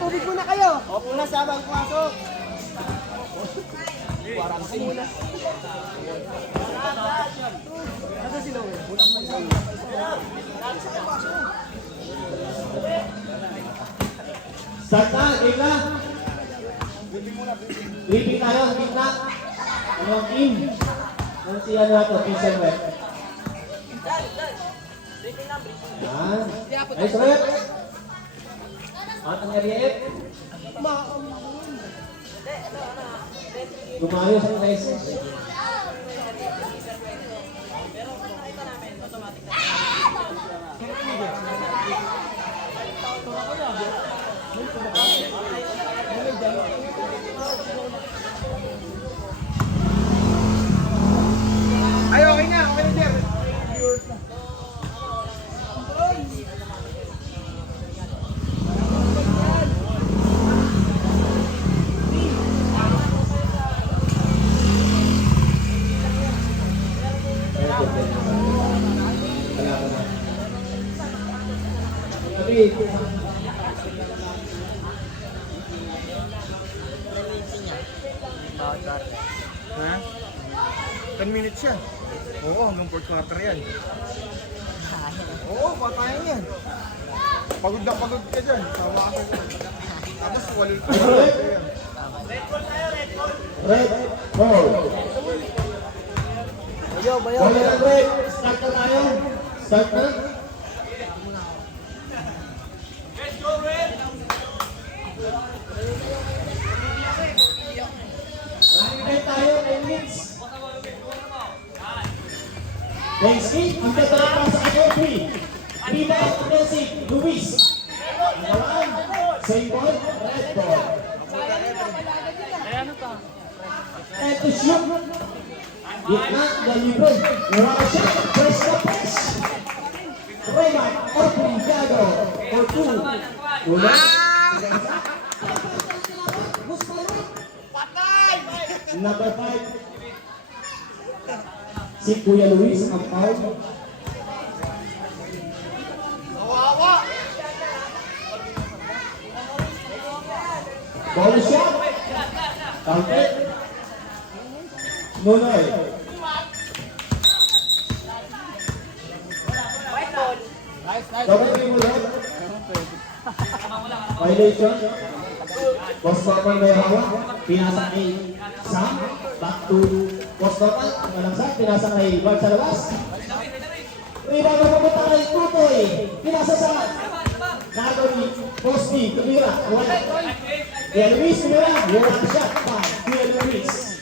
Tubig muna kayo. Opo na, sabang pumasok. Parang ko muna. Nasa sila eh. Unang may sa'yo. Start na, game na. Briefing tayo, game na. Ano ang team? Ano si ano nato, Vincent Web? Yan. Nice rep. At ang Ariet. Lumayos ang license. Ay, okay na, sir. Ha? 10 minutes yan. Oo, hanggang 4 quarter yan. Oo, patayin yan. Pagod na pagod ka dyan. Sama ka dyan. Tapos walil ka. Red, ball. Bayo, bayo. Ball na red. Start na tayo. Start na. Running red tayo, 10 minutes. Next kick, ang tatara pa sa akin, 3. Rebound offensive, Luis. Nawalan, same ball, red ball. And to shoot. Gitna, Dalibre. Mura ka siya, press na press. Raymond, Orpingado, for 2. Ulan. Number 5. Si Kuya Luis ang foul. Kawawa! Ball shot. Counted. Nunoy. Double team ulit. Violation. Post normal may hawak. Pinasa kay Sam. Back to post normal. Malangsak. Pinasa kay Bart sa labas. Rebound na pumunta kay Tutoy. Pinasa sa Nago ni Posti. Tumira. Wala. Kuya Luis tumira. Wala shot pa. Kuya Luis.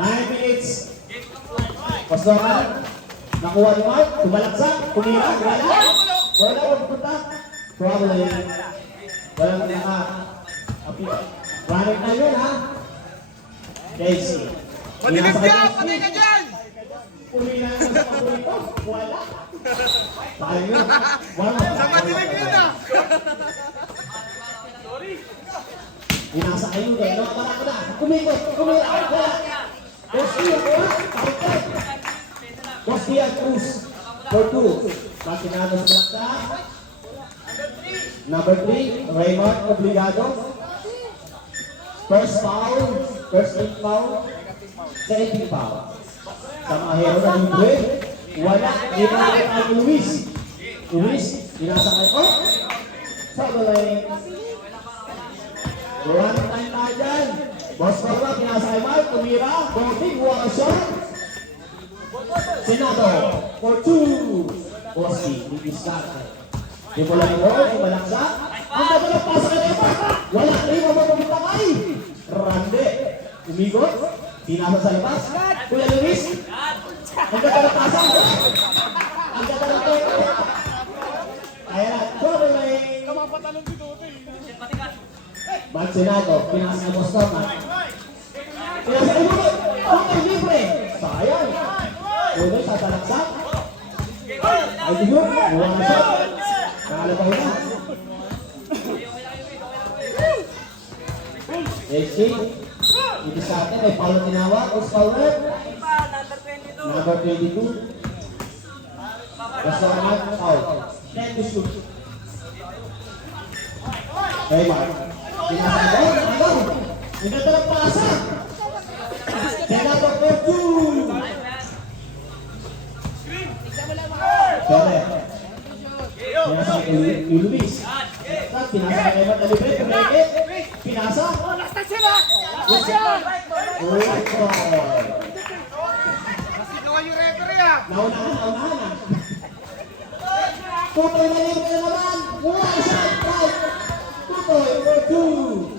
9 minutes. Post normal. Nakuha ni Mark. Tumalagsak. Tumira. Wala. Wala. Pupunta. Probably. Walang naka. Running na yun ha. Daisy. Madilim ka! Patay ka dyan! Uli na yung sa paborito. Wala. Tayo yun. Wala. Sa madilim yun ah! Inasa kayo din. Nakapala ko na. Kumikot. Kumira. Wala. Bostia. Wala. Pakitay. Bostia Cruz. For 2. Pasinado sa laksa. Number 3. Raymond Obligado. First foul. First team foul. Second team foul. Sa mga hero na libre. Wala. Dito na kay Luis. Luis. Inasa kayo. Oh! Traveling. Run time tayo dyan. Boss Corra, pinasa kay Mark. Tumira. Bombing. Wala shot. Senado. For 2. Bossy. Didiskarte. Di mo lang yung ball. Sumalaksa. Ang magalang pasa ka na wala. Di mo mapupunta kay Rande. Umigot. Pinasa sa labas. Kuya Luis. Ang ganda ng pasa. Ang ganda ng teko. Kaya na. Traveling. Kamapatalong si Tutoy. Bal Senado, pinasa ng Boston. Pinasa ng Boston. Okay, libre. Sayang. Uloy sa talaksak. Ay, diyon. Buwan na siya. Nakalabaw na. Next kick. Ito sa atin, may Paulo tinawag. Who's Paulo? Number 22. Basta naman, out. 10 to shoot. Okay, Mark. Pinasa ko. Ayaw. Nagkata ng pasa. Senator Pertul. Pere. Pinasa ko yung Luis. Pinasa kay Matalibre. Pumeke. Pinasa. Right ball. Nasigawan yung referee ah. Naunahan. Tutoy na libre na naman. One shot, right. Tutoy for two.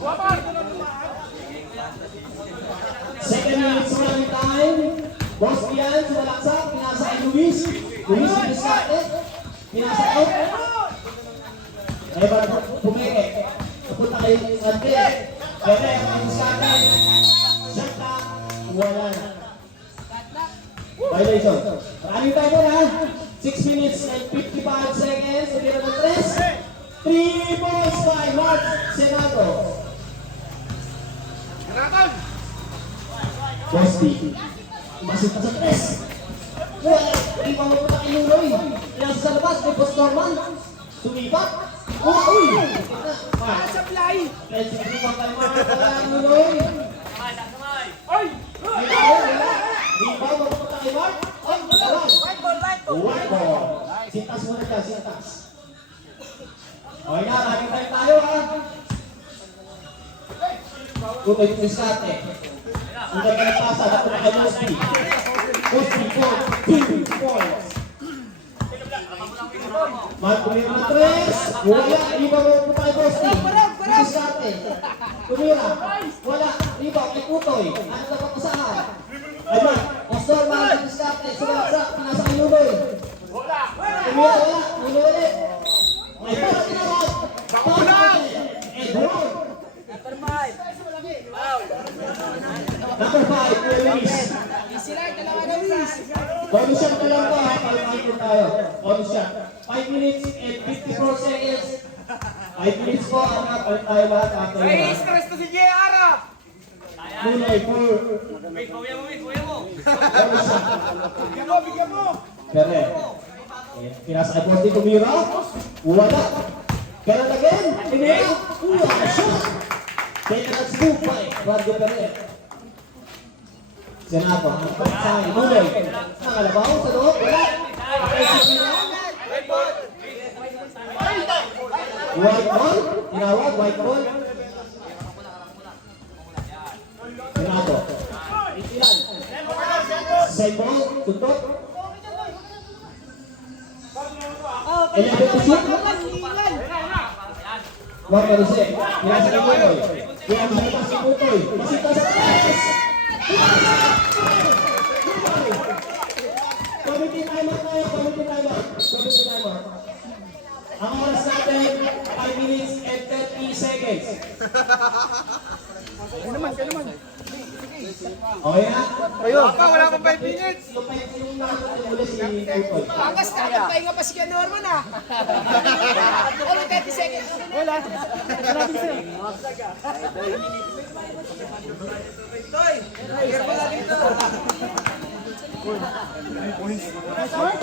Second minutes running time. Boss Pian, sumalaksak. Pinasa kay Luis. Luis, pinisate. Pinasa out. Evan, pumeke. Napunta kay Ante. Pwede, pinisate. Shot back. Wala na. Violation. Running time mo na. 6 minutes and 55 seconds. Tira ng 3. 3 points by Mark Senado. Jonathan! Bosti. Umasip ka sa 3. Wala. Hindi pa mapunta kay Nunoy. Pinasa sa labas. May post Norman. Sumipat. Uy! Sa fly. Dahil sinusupan kay Mark. Wala ang Nunoy. Ay! Di ba mapunta kay Mark? Ay, masalang. White ball. Sintas muna dyan, sintas. Okay na, laging tayo ha. Tutoy yung diskarte. Ang ganda ng pasa, dapat na kay Mosti. Mosti for 2 points. Mark, tumira ng 3. Wala, di ba mapunta kay Mosti? Diskarte. Tumira. Wala, di ba kay Tutoy? Ano dapat kasahan? Ay Mark, Oscar, Mark, diskarte. Sumalaksak, pinasa kay Nunoy. Tumira, wala, Nunoy ulit. May para tinawag. Pakulan! Edward. Number 5, Luis. Bonus shot na lang ba? Palamahin tayo. Bonus shot. 5 minutes and 54 seconds. 5 minutes po. Palit tayo lahat. Ay, stress na si JR ah! Nunoy for bonus shot. Bigyan mo! Pere. Pinasa kay Bosti tumira. Wala. Pero again. Tumira. Wala shot. Penalty move by Radio Pere. Senado. Ang pagsay. Nunoy. Nakalabaw sa loob. Wala. White ball. Tinawag. White ball. Senado. Itilan. Same ball. Tutok. 11 to shoot. Wag na rin siya. Pinasa kay Tutoy. Pinasa si Tutoy. Masita sa tres. Committee timeout tayo. Committee timeout. Ang oras natin, 5 minutes and 30 seconds. Kayo naman. Okay na? Kayo. Wala pang 5 minutes! Yung nakakita uli si Tutoy. Bakas ka, nagpahinga pa si Ken Norman ah. Ano, 30 seconds? Wala. Maraming sa'yo.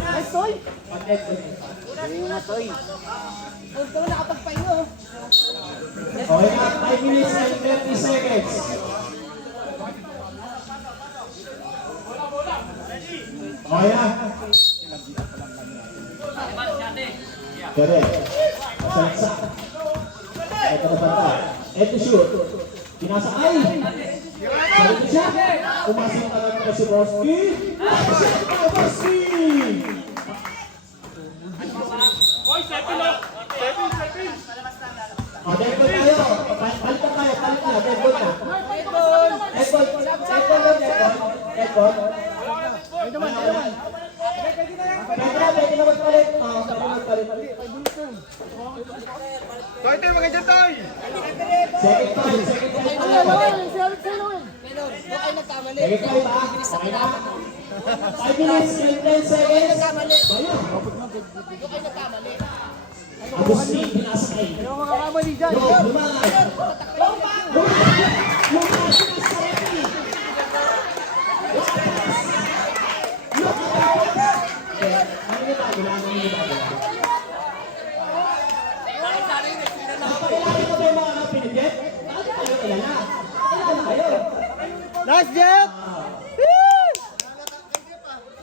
Nice toy. Huwag ka nakapagpahinga oh. Okay na, 5 minutes and 30 seconds. Okay na. Correct. Salsa. Ito na banta. Ito shoot. Pinasakay. Ito siya. Umasang tanong na si Boski. Shot by Boski. Dead ball tayo. Palitan tayo. Dead ball na. Dead ball. Pwede na magpalit. Toy, Toy, magandyan Toy! Second time tayo. Second time ba? Okay na. 5 minutes and 10 seconds. Bayo. Agustin, pinasakay. Ano mga kamali dyan? Lumaan. Lumaan sila sa referee. Ano yung tago? Pass, Jeff! Woo!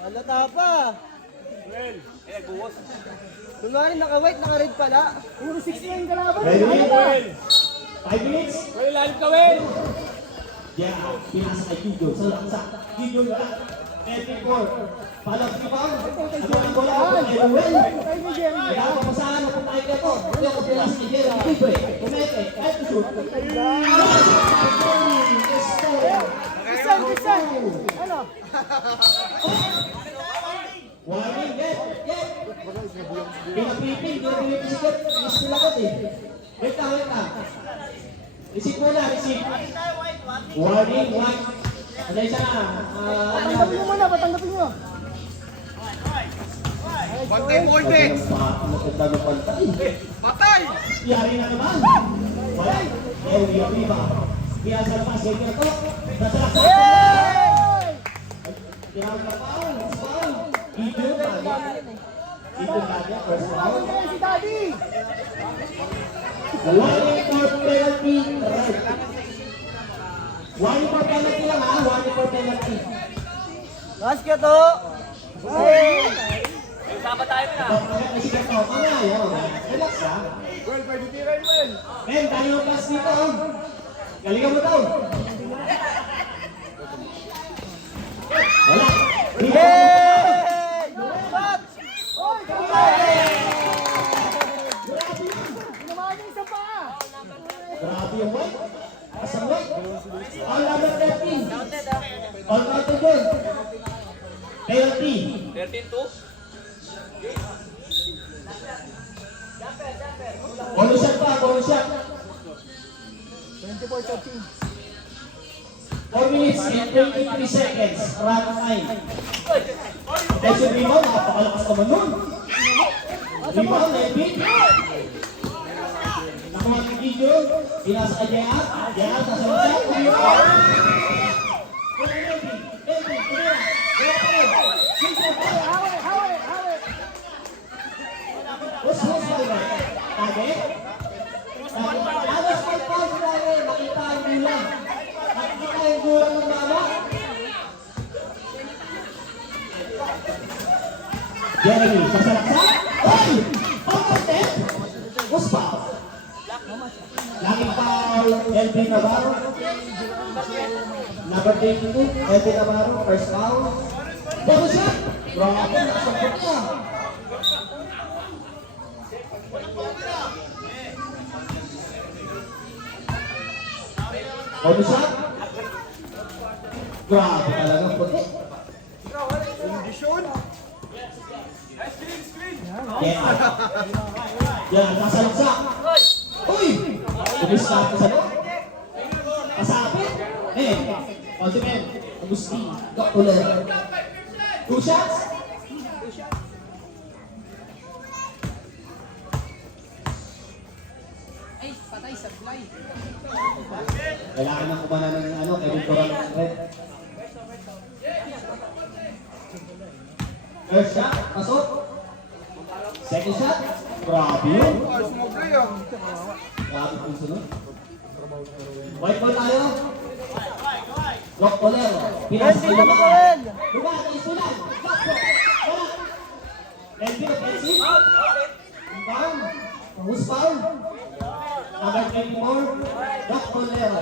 Halata pa. Kunwari naka-white, naka-red pala. Puro 6 na yung kalaban. Ready? 5 minutes? Well, lalim ka, Well. Yeah, pinasa kay Gideon sa laksa. Gideon na. 34. Palag si Pang. Ano ang bola ko kay Ruel? Tayo ni Jerry. Kaya papasahan ako tayo dito. Hindi ako pilas ni Jerry. Libre. Kumete. Kahit to shoot. Kisan. Ano? Warning, get. Pinapiping si Get. Inis nila ko eh. Wait lang. Receive mo na, receive. Warning, white. Ano isa na? Patanggapin mo muna, patanggapin mo. Bantay mo, Olbex! Maganda ng pantay. Patay! Yari na naman. Wala. Viva. Kaya sa lapas, ganyan ito. Nasa laksa. Tinawag na foul. Foul. Gideon Nadia, first foul. Patanggapin si Daddy. Warning for penalty. Warning for penalty lang ha. Warning for penalty. Basket, oh! Bakit na siya ito? Relax ha. Well, pwede tirahin, Well. Men, tayo ng pass dito. Galingan mo daw. Wala. Hey! Shot! Oy, grabe! Tinamaan niya isa pa. Grabe yung white. Asang white. All number 13. All counted yun. Penalty. 13-2? Bonus shot pa, bonus shot. 24-13. 4 minutes and 23 seconds. Run time. Next yung rebound, napakalakas naman nun. Rebound, Elvin. Nakuha ni Gideon. Pinasa ka Jehan. Jehan, nasa mga. Elvin, tumira. Hawi. Hus, Albert. Tabi. Alas may pause tayo. Nakita ang gulang. Nakita yung gulang ng mama. Jeremy, sasalaksak. Hoy! Pagkatip! Hus foul. Laging foul, Elvin Navarro. Number 22, Elvin Navarro. First foul. Double shot! Grabe, nakasabot niya. Double shot. Grabe talaga puti. Kondisyon! Yan, nasalaksak. Uy! Tumis na ako sa loob. Kasapit. Ultimate. Agustin. Doctor. 2 shots. Ay, patay sa fly. Kailangan na kumana ng Kevin Corral red. First shot, pasok. Second shot, grabe yun. Ayos mo, Bray, ah. Grabe kung sunod. White ball tayo. Lock Colero. Pinas Elvin, kayo naman ko, El! Lugar, isulan. Lock po. Wala. Elvin, offensive. Ang foul. Who's foul? Number 24, Lock Colero.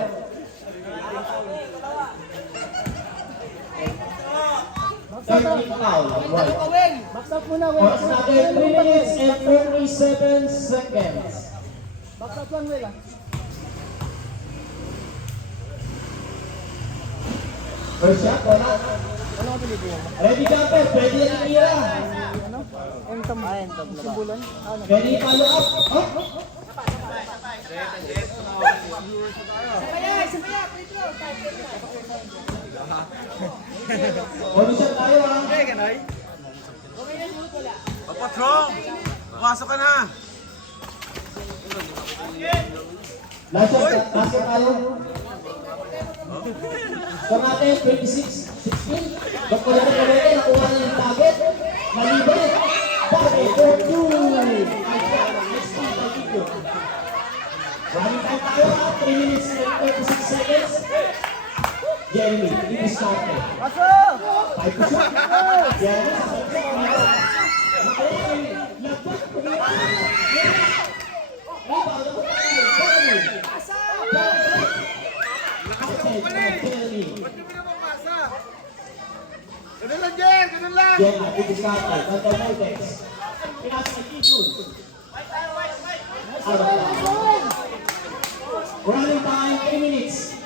Thirteen foul. White. Well, box out muna, Well. Oras natin 3 minutes and 47 seconds. Box out lang, Well. First shot, wala. Ano ang pilipinan? Ready jumper, pwede yan itira. Ano? Entom. Entom na ba? Simbulan. Ano? Pwede follow up. Oh? Sabaya, sabaya. Bonus shot tayo ha. Patrong! Pasok ka na! Last shot, basket tayo. Score natin, 26-16. Dr. Lito Colete, nakuha na yung target. Malibre. Target for 2. Next one, video. Running time tayo ha, 3 minutes and 36 seconds. Jeremy, Diskarte. Pasok! 5 to shoot. Yan na sa Ba't yung pinapapasa? Ganun lang, Jen! Ganun lang! Yan at Diskarte. Under Voltex. Pinasa kay Kijun. Out of time. Running time 3 minutes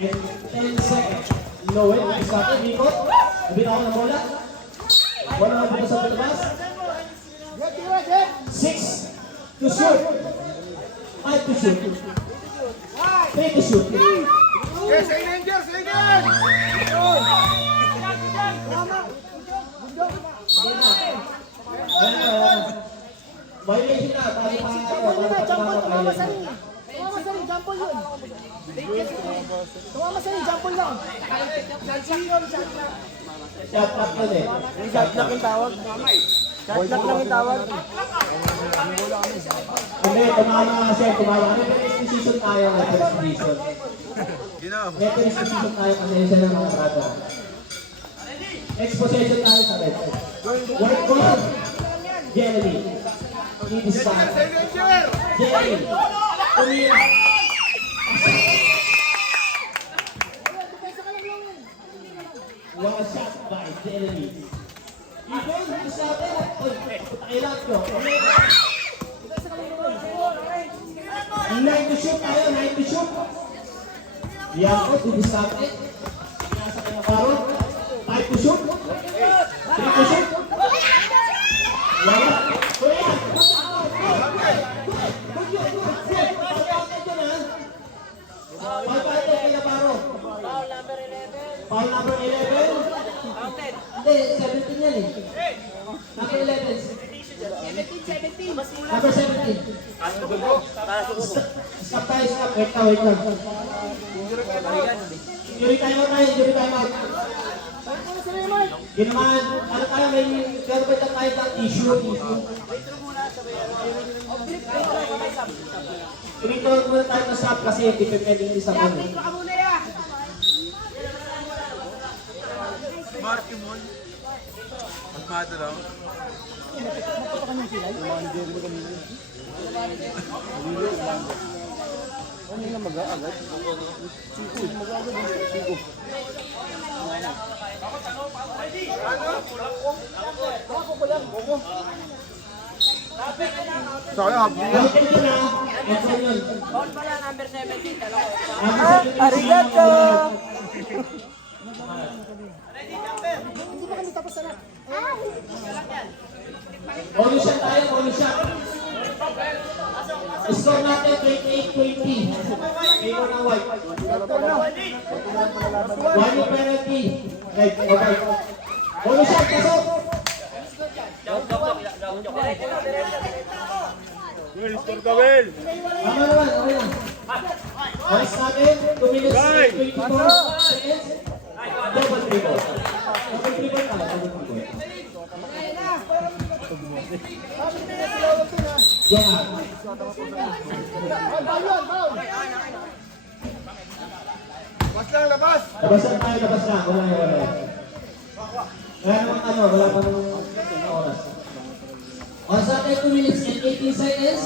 and 10 seconds. Noel, Diskarte, Nikot. Nabitaw ng bola. Wala ang bola sa palabas. 6 to shoot. 5 to shoot. 3 to shoot. Yes, say again, Jer! Say again! Violation na. Tali pa. Tumama sa rin. Jump yun. Tumama sa rin, jump lang. Shot clock yun eh. Shot clock yung tawag. Shot clock lang yung tawag. Hindi, tumama nga siya. Tumama. May decision tayo. May decision. May decision tayo kasi siya ng mga brother. Next possession tayo sa red. Work goal. Jeremy. Diskarte. Say again, Jer! Jeremy. Tumira. One shot by Jeremy. Ibon, Diskarte. Ilan ko. 9 to shoot tayo. 9 to shoot. Yan po, Diskarte. Nasa kanya baro. 5 to shoot. 3 to shoot. Wala. Kuya! Pagkakita kay Navarro. Foul number 11. Hindi, 17 yan eh. Naka 11. Number 17. Stop tayo, stop. Wait lang. Injury time out. Ginaman, ano tayo, may gagawin na tayo ng issue. Tinitawag muna tayo ng stop kasi hindi pa pwedeng isa muna. Markimon. Magmado lang. Sorry, Welcome to na. Ito yun. Arigato! Hindi pa kami tapos na. Only shot tayo, only shot. Score natin 28-20. Favor ng white. One yung penalty. Right, okay. Only shot, pasok. Tama naman, okay lang. Oras natin, 2 minutes and 24 seconds. Double dribble. Double dribble tayo, double dribble. Yeah. Mas lang, labas! Labas lang tayo, labas lang. Wala. Wala namang ano, wala pa namang oras. Oras natin, 2 minutes and 18 seconds.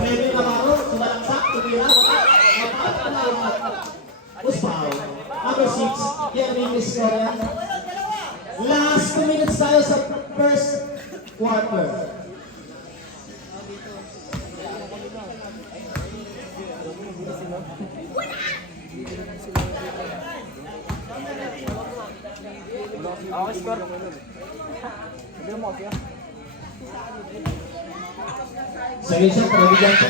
Maybe Navarro, sumalaksak, tumira, Uspaw. Number 6, Jeremy Diskarte. Last 2 minutes tayo sa first quarter. Second shot, pabigyan ko.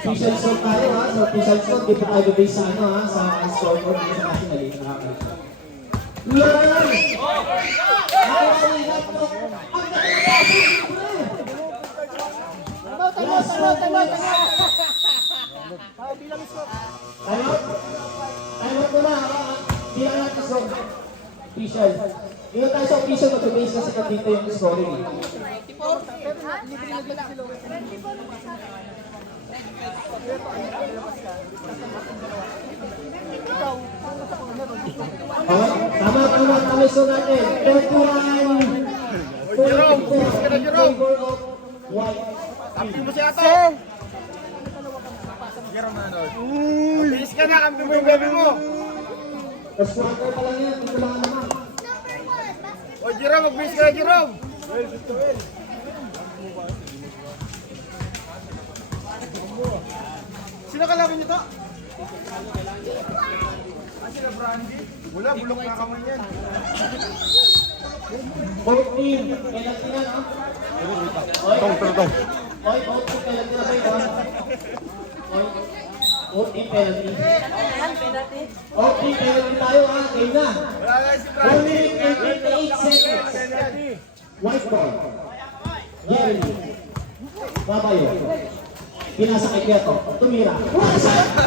Official score tayo ha. Sa official score, di pa tayo base sa ano ha. Sa scoreboard dito sa national league. Nakakalit. Yan! Nakakalit mo. Ang Time out muna. Bilang natin score. Official. Dito tayo sa official mag-base kasi dito yung scoring. Tama so natin. 31. Jerome, bilis ka na, Jerome. White. Kampi mo siya to. Jerome na doon. Bilis ka na, kampi mo yung bebe mo. Tapos quarter pa lang yan. Ito lang naman. O Jerome, magbilis ka na, Jerome. Sino kalaban niyo to? Sila Brandy? Wala, bulok na kamay yan. 14. Penalty na, no? Oy, 14 penalty na ba yun? Oy, 14 penalty. 14 penalty tayo, ha? Game na. Wala na si 1 Brandy. minute and 58 seconds. White ball. Jeremy. Babayo. Pinasa kay Beto. Tumira. Wala siya!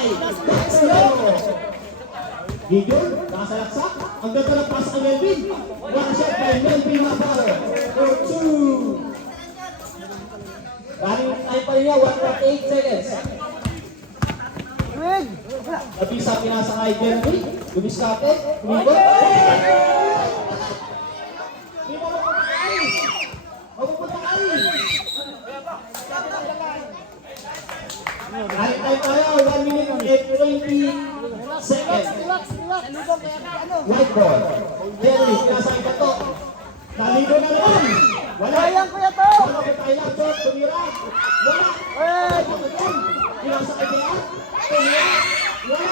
5-0. Gideon, nakasalaksak. Ang ganda ng pass ng Melvin. Wala siya kay Melvin Maparo. For 2. Running time pa rin niya, 1.8 seconds. Napisa pinasa kay Jeremy. Lumiskate. Umigot. Mapupunta kayo. Running time tayo, 1 minute and 20 seconds. White ball. Jerry, pinasa kita to. Naligo na naman. Wala. Sayang kuya to. Wala ko tayo lang, Chot. Tumira. Wala. Pinasa kay Jerry. Tumira. Wala.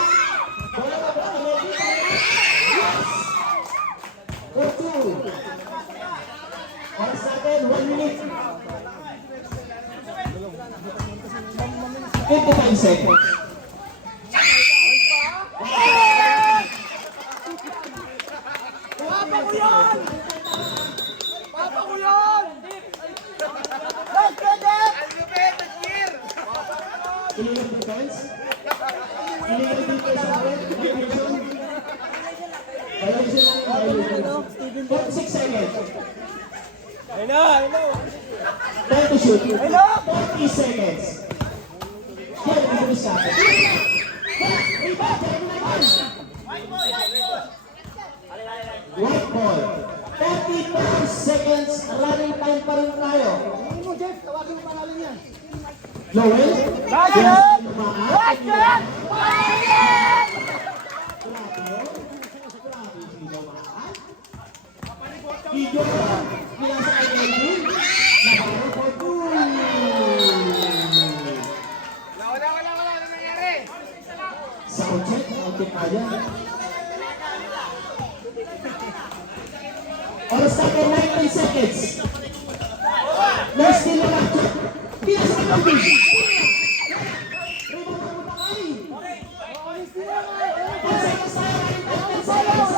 Wala ka ba? Yes! For 2. Oras natin, 1 minute. 55 seconds. Papa ko yan! Papa ko yan! Let's get it! Illegal defense. Illegal defense natin. Violation. Violation lang yung violation. 46 seconds. I know! Time to shoot. Hello? 40 seconds. Yan, bibilis ka. White ball. 34 seconds. Running time pa rin tayo. Hindi mo, Jeff, tawagin mo pangalan niya. Joel. Ryan! Yes, lumaan. Ryan! Video ka. Pinasa kay Melvin. Nabaro for 2. Wala. Ano nangyari? Sound check. Sound check tayo. Oras natin 19 seconds. No steal na lang. Pinasa kay Melvin. Rebound na punta kay. 10 seconds tayo. 10 seconds.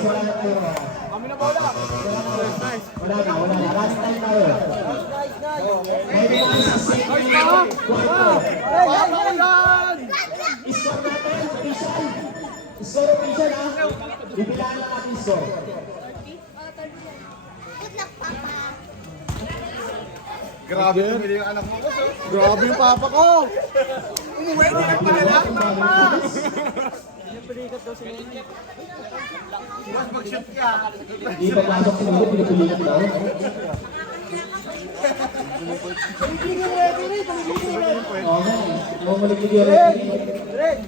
Wala na tayo. Kami na bola. Wala na. Last time tayo. May mga sa second quarter. Score natin, official. Score official, ha? Bibilaan lang natin score. Grabe tumili yung anak mo ko. Grabe yung papa ko! Umuwi din ang pangalan, mama! Mas mag-shoot ka. Hindi papasok sa mga pinapilihan daw. Oo nga, mamaliglig yung referee.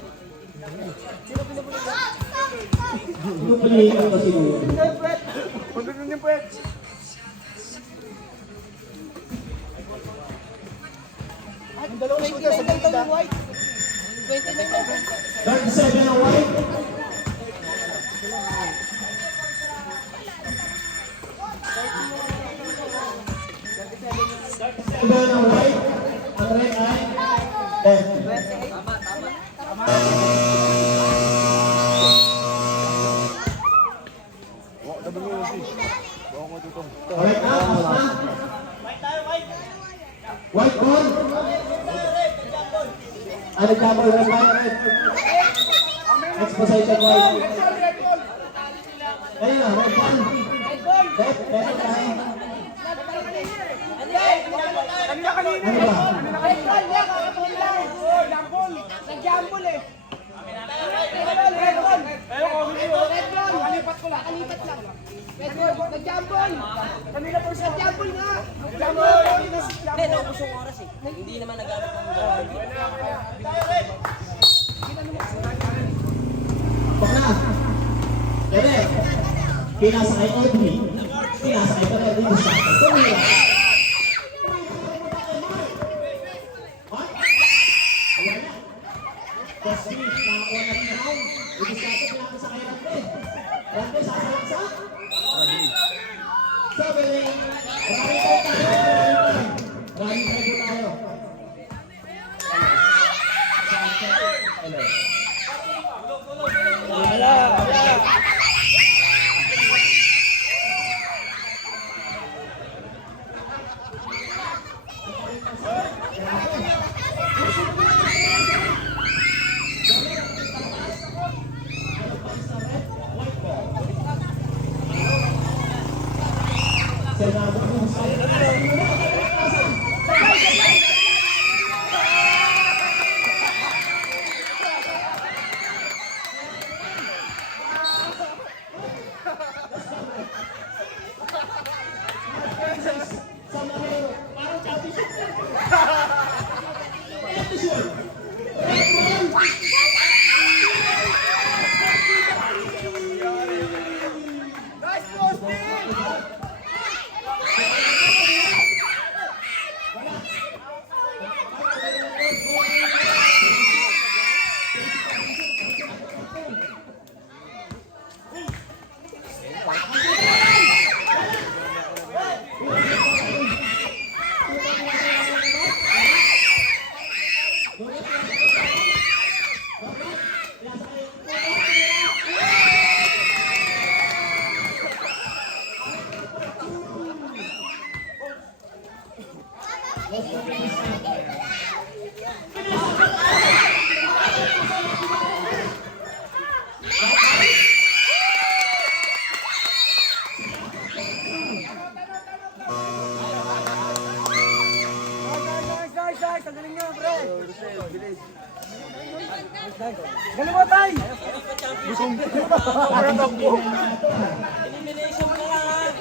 Pinapilihan kasi mo. Pagdating niyo, Pwet. Ang dalawang shooter sa ganda. 37 ang white. Seven ang white. Ang red ay 10. Alright na, tapos na. White ball. Ano double red red? Next possession white. Ayun na, red ball. Red tayo. Kanina kanina. Ano ba? Red ball, yan, kakatuloy lang. Jambol. Nag-jambol eh. Red ball. Red ball. Kalipat ko lang. Kalipat lang. Red ball. Nag-jambol. Kanina po siya. Jambol nga. Jambol. Hindi, naubos yung oras eh. Hindi naman nagamit ng ball. Bak na. Dede. Pinasa kay Audrey. Pinasa kay Dede. Tumira. Just finish, nakakuha na rin naman. Ibisate pinaka sa kay Rande. Rande, sasalaksak. Sabiling, maraming tayo tayo. Maraming tayo tayo. Senado kung Galing mo tayo. Elimination ka lang ha.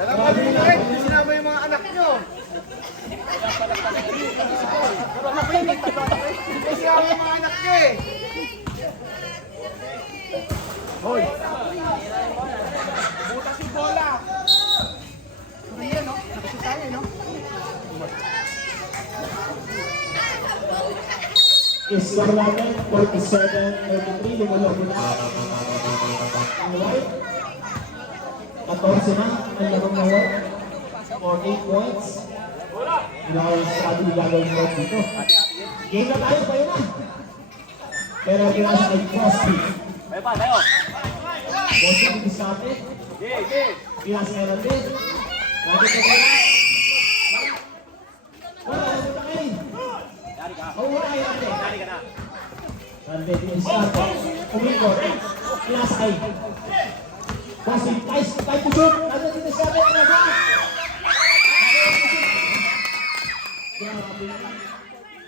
Alam mo, hindi sinama yung mga anak nyo. Hindi sinama yung mga anak nyo eh. Hoy. Butas yung bola. Ayan, no? Nakasya tayo, no? Score natin, 47-33, lumulog na. Ang white. 14 na, ang larong ngayon. For 8 points. Ilang sa ating gagawin mo dito. Game na tayo, kayo na. Pero pinasa kay Crosby. Crosby, Biscate. Pinasa kay Randin. Randin ka kaya. Wala, nandun na kayo. Mauuna kayo, Randin. Randin, Biscate. Umikot. Pinasa kay Crosby. Kahit pusot. Randin, Biscate.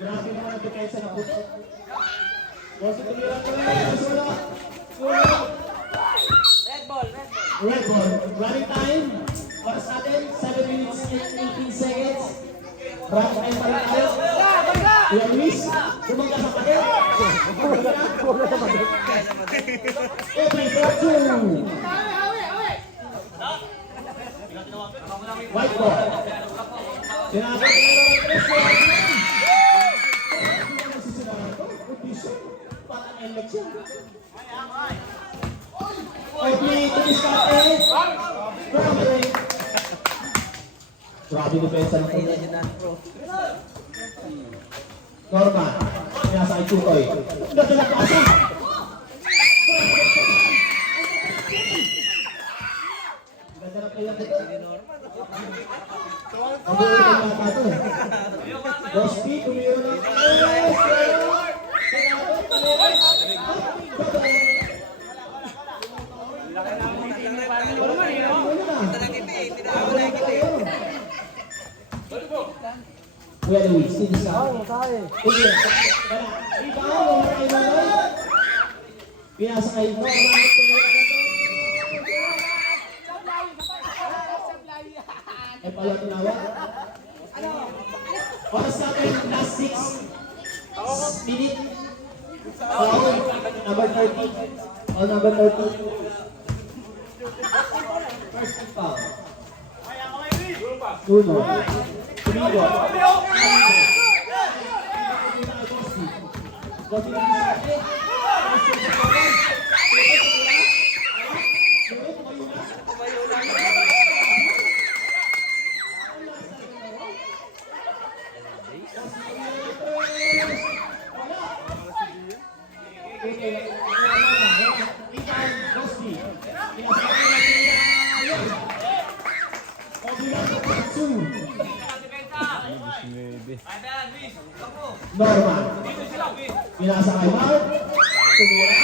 Grabe naman ang depensa na puto. Bossy, tumira ko na. Sulo. Red ball. Red ball. Running time. Para sa atin, 7 minutes and 18 seconds. Rush time pa rin tayo. Yung miss. Kumangga sa paket. Okay, for 2. White ball. Sinabi ko na ng preso. Parang election. Okay, to Biscate. Grabe depensa ng Pinoy. Norman, pinasa kay Tutoy. Ganda ng pasa! Ganda ng play ng Tutoy. Ang buhay ng bata to. Rosby, tumiro ng Kuya Luis, sino sa? Sige. Rebound, pinasa kay Norman. Ay pala tinawa. Oras natin, last 6 minutes. Foul, number 30. Foul number 30. First foul. Uno. Tumigo. Norman. Pinasa kay Mark. Tumira.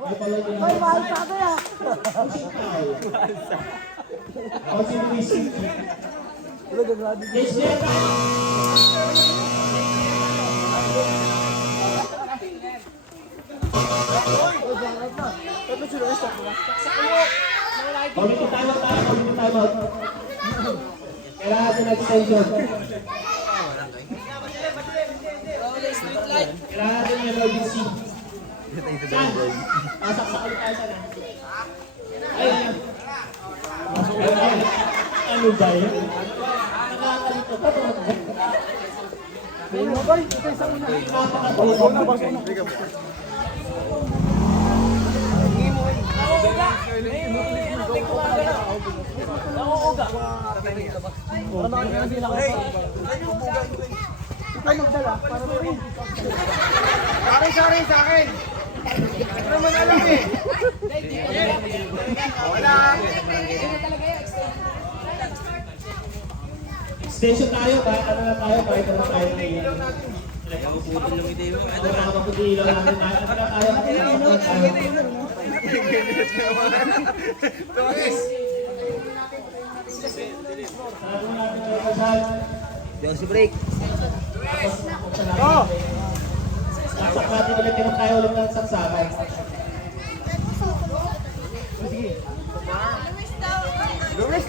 Ay pala ito na. Ay, mahal sa akin ah. Austin Luis. Community timeout tayo, community timeout. Kailangan natin extension. Kailangan natin yung emergency. Saan? Pasaksak ulit tayo sana. Ayun. Ano ba yun? Nakakalito pa ito. Ano ba? Ito sa una. Ikaw magdala para mo rin. Sorry sa akin. Ano naman alam eh. Wala. Extension tayo, kahit ano na tayo, kahit ano tayo na ilan. Ito na maputi ilaw natin, kahit ano na tayo. Sarado natin tayo kasal. Josie break. Saksak natin ulit, tinong tayo ulit ng saksakan. Luis!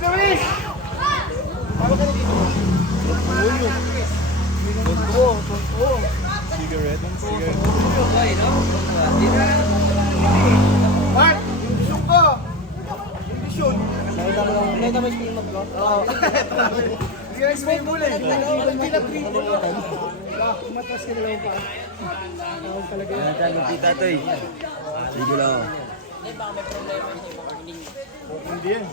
Mark! Yung shoot ko! Yung shoot! Nakita mo yung spin mo bro? Oo. Hindi ka na-spin mo ulit. Hindi na-print mo ulit. Matas ka nila pa. Tawag talaga yun. Nandiyan yung tita to eh. Ligo lang ako. Hindi yan.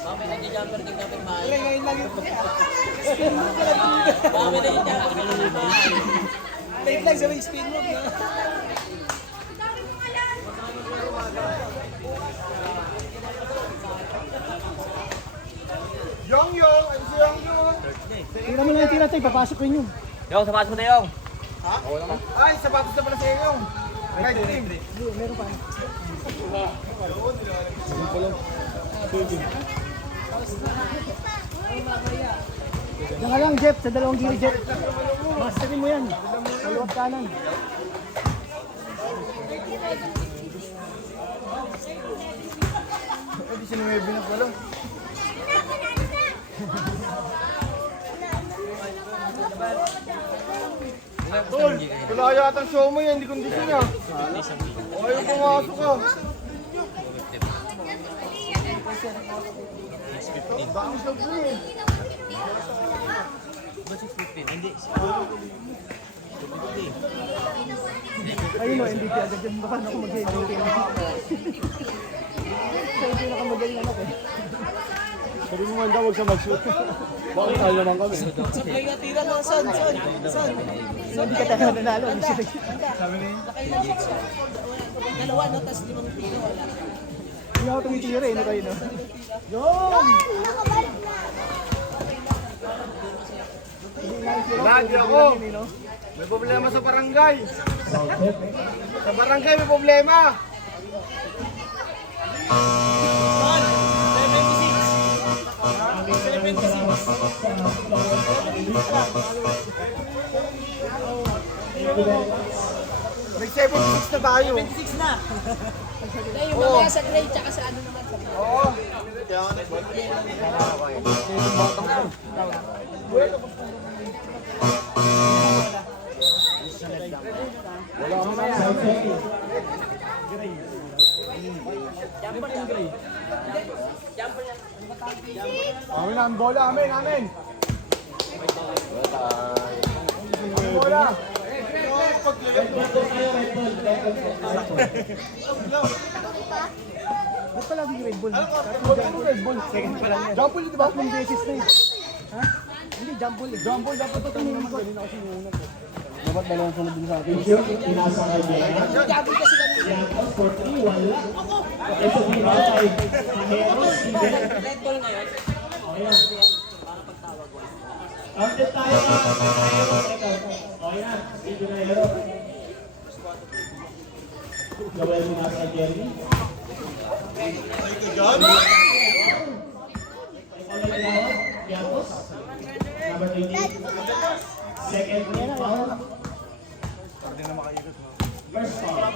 Baka may nag-jumper din kami mahal. Ngayon lang yung Baka may nag-jumper din kami mahal. Late lang sa may spin mo. Yong! Ano si Yong? Tira mo lang yung tira tayo, papasok ko yun. Yung, sapatos mo na yung. Ay, sapatos na pala sa iyo. Right team. Meron pa. Diyan ka lang, Jeff, sa dalawang gilid, Jeff. Masterin mo yan. Kaliwat kanan. Hindi sinuwebe na pala. Tol, wala yata ang show mo yan, hindi kondisyon niya. Ayaw pumasok ka. Baka siya po eh. Ayun o, MVP agad yan. Baka na ako mag-MVP. Siya yung pinakamagaling anak eh. Sabi mo man daw, huwag siya mag-shoot. Bakit tayo naman kami? Sablay nga tira na, son. Hindi ka tayo nanalo. Sabi niya, Nakailang shots siya. Dalawa, no? Tapos 5 tira, wala. Hindi ako tumitira eh, no kayo no? Yun! lagi ako. May problema sa barangay. Sa barangay may problema. May 76 na tayo. 6 na. Yung mamaya sa grade, tsaka sa ano naman. Oo. Amin na ang bola, amin. Ang bola. Ba't pala yung Red Bull? Ano Red Bull? Second pa lang yan. Jump ball, di ba? 3 beses na yun. Ha? Hindi, jump ball eh. Jump ball, dapat ito naman galing ako sinuunat. Dapat dalawang sunod din sa akin. Issue, pinasa kay Jenna. Gabi kasi ganun. Yantos for 3, wala. Ito din ba kay Mahero, Steven. Red ball ngayon. Okay na. Counted tayo na. Okay na, Steven Mahero. Gawin mo na sa Jerry. Yantos. Number 20. Second foul. First foul.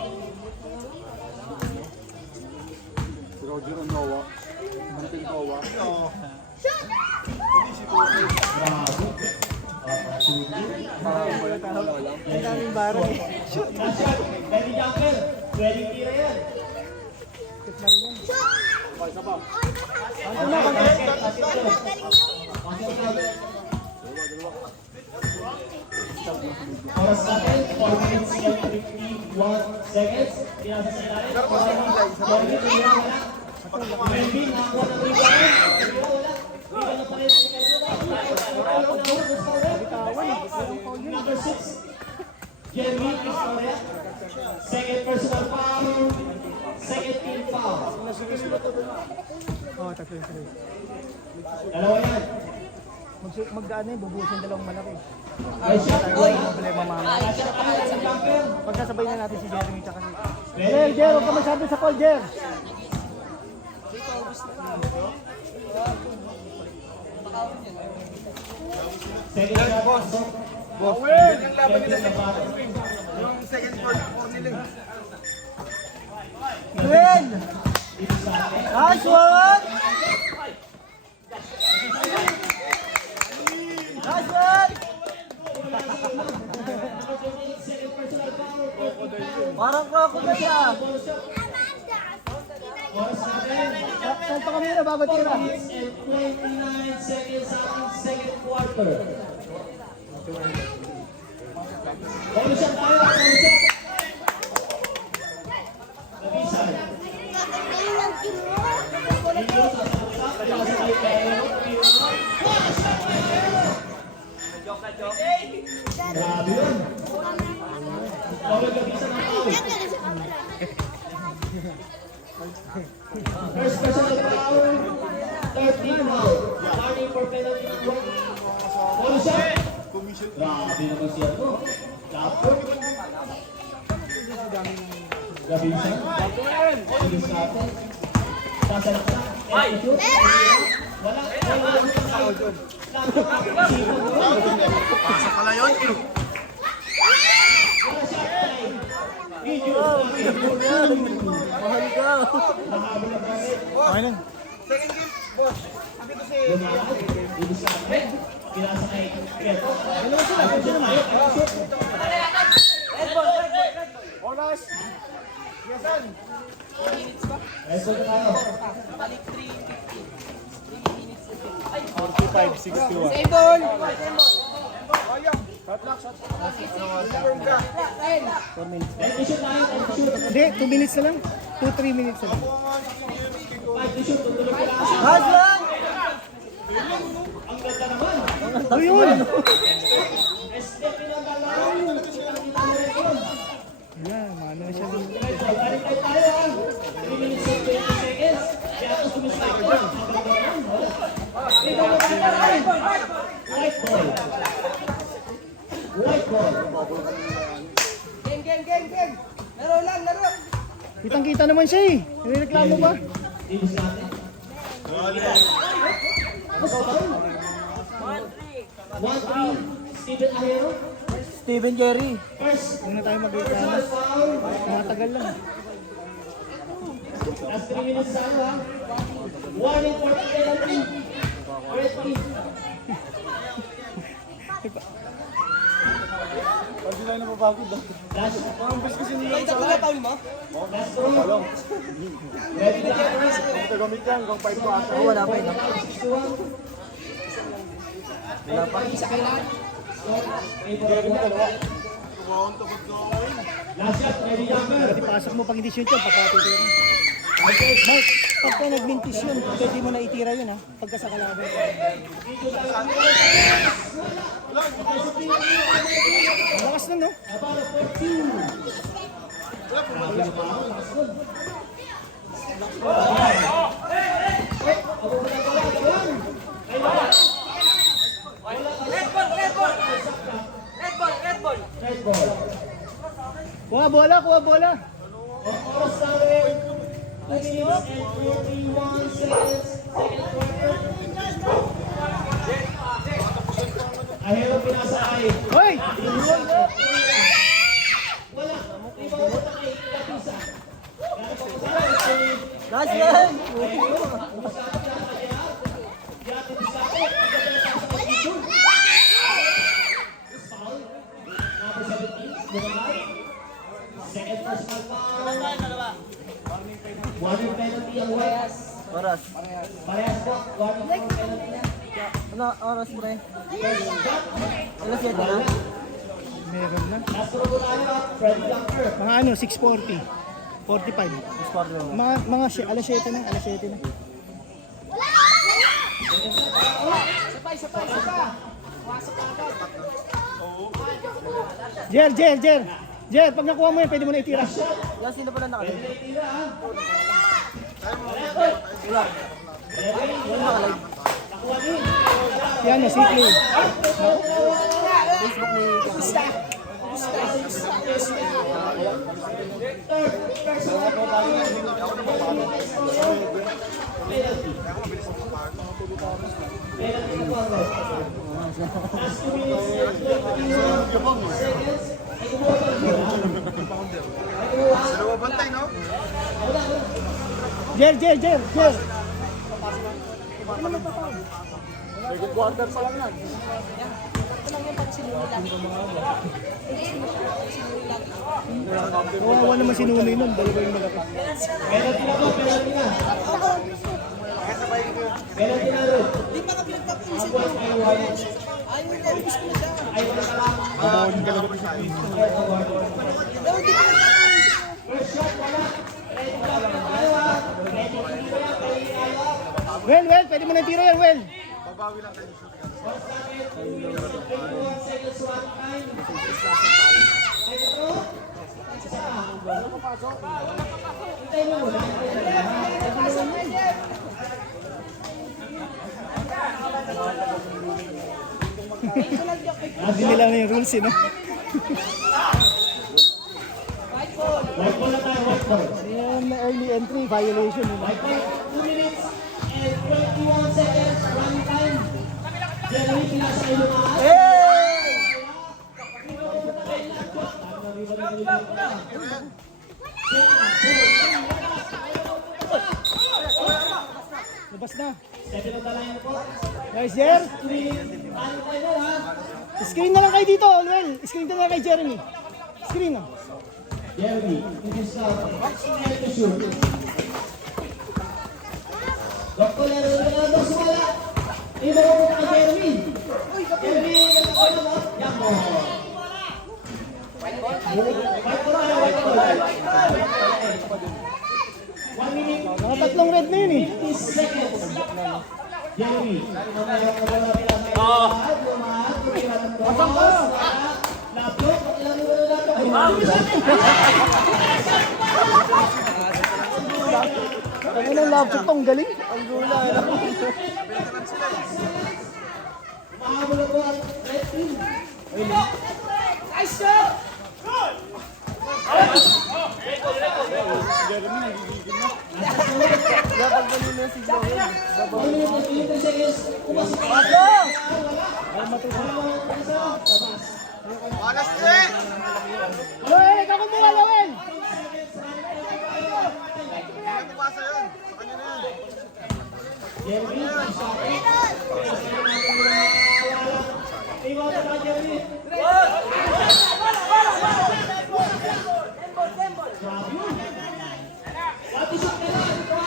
Si Roger ang Noah. Mantil Noah. Bravo. Ang daming baro eh. Nasyan, Benny Jumper. 20 tira yan. Oras natin, 4 minutes and 51 seconds. Pinasa sa ilalim. Benny, tira wala. Benny, nakakuha ng rebound. Tira wala. Tira na pa rin. Number 6. Jeremy Pistoria. Second personal foul. Second team foul. Oo, tatlo yung tuloy. Dalawa yan. Magdaan na yun, bubuhusin dalawang malaki. Ay, shot. Tayo yung problema mama. Nasya tayo sa jumper. Pagkasabay na natin si Jeremy tsaka si... Very Jer, huwag ka masyado sa call, Jer! second shot. Boss. Boss. Yun yung laban nila Second sa na bata. yung second four nila. Gwen! Nice one! Nice one! Parang kroko na siya. Oras natin. Salto kami na, bago 4 tira. minutes and 29 seconds sa ating second quarter. Bonus shot tayo. Bonus shot. Labisan. Inyo sa saksak. Pinasa kay Kaero. Grabe yun. Pagagabisan ng foul. First personal foul. 13 foul. Starting for penalty number 1. Bonus shot. Grabe naman siya to. Lapot. Gabisan. Bilis natin. Sasalaksak. Shoot. Wala. Pasok pala yun. Mahal ka. Okay na. Second game, boss. Sabi ko si... Bilis natin. Pinasa kay Keto. Oras. Yasan. Resto na tayo. Balik 45-61. Same ball! Ayang. Shot lock, shot lock. Confirm ka. 4 minutes. Shoot tayo. Shoot. Hindi, 2 minutes na lang. 2-3 minutes na lang. Kung ano, 5 to shoot. Tutulog sila. Pass lang! Ang ganda naman. Ano yun? Step in ang dalaw. Kitang-kita mo rin yun. Ayan, mano na siya. Balik tayo ha. 3 minutes and 20 seconds. Kaya ito sumisay ko. White ball. White ball. Game. Laro lang, laro. Kitang-kita naman siya eh. Nireklamo ba? Davis natin. 1-3. Steven Ahero. Steven Jerry. First. Huwag na tayo mag-reklamo. Personal foul. Matagal lang. Last 3 minutes sa ano ha. Warning for penalty. Red team. Pag sila na mapagod ah. Last. May tatlo na foul mo? Last throw. Ready na cameras. Ito gamit yan, hanggang 5 to ata. Oo, wala pa yun. 61. Last shot, ready jumper. Ipasok mo pag hindi shoot yun, papatid yun. Mark, pagka nag-mintis yun, pwede mo na itira yun ha, pagka sa kalaban. Ang lakas na no? About a 14. Red ball. Kuha bola. Oras namin. 2 minutes and 41 seconds. Second quarter. Ahero pinasakay. Hoy! Wala. Iba ko na kay Kapisa. Nice yan! Second personal foul. One penalty ang White. Oras. Parehas po. One penalty na. Ano, oras pre? Alas 7 na? Meron na. Last throw po tayo. Freddy Dunker. Mga ano, 6:40. 45. Score lang. Alas 7 na. Sabay. Jer, pag nakuha mo yan, pwede mo na itira. Yan, sino pala nakalay? Yan na, sikli. Facebook ni Jer. Kawawa naman si Nunoy nun, dalawa yung malaki. Penalty na po. Penalty na. Penalty na rin. Di pa ka pinagpapulisin. Ang White ay White. Ayaw ko, ubus ko na siya. Ay wala ka lang. Daw, di pa pinagpapulisin. First shot, wala. Ready jumper tayo ha. Ready tira. Ready ayaw. Well, pwede mo na itira yan, Well. First target. 21 seconds one time. Second throw. Isa. Hintayin mo muna. Hindi nila na yung rules, eh, no? White ball na tayo. White ball. Yan na early entry, violation. Eh. White ball. 2 minutes and 21 seconds run time. Jeremy pinasa yung mga. Labas na. Second on the line po. Nice, Jer. 2 minutes. Ano tayo ha? Screen na lang kayo dito, Well. Screen na lang kay Jeremy. Screen na. Jeremy, it is now time to shoot. Doktor Leonardo Sumala. Iba mo ka Jeremy. Jeremy, ano mo? Yamo. White ball tayo, white ball. 1 minute. Nakatatlong red na yun eh. 50 seconds. Jeremy. Ang mayroong kabola nila may lumahat. Pasang ka! Nablok. Ilang numero na ito? Ano nang love shot tong galing? Ang gula. Mahabol ako ang red team. Nice shot! Palas din! Loel, ikaw kumuha, Loel! Hindi pasa yun. Sa kanya na yan. Jeremy. Iwan na ka, Jeremy.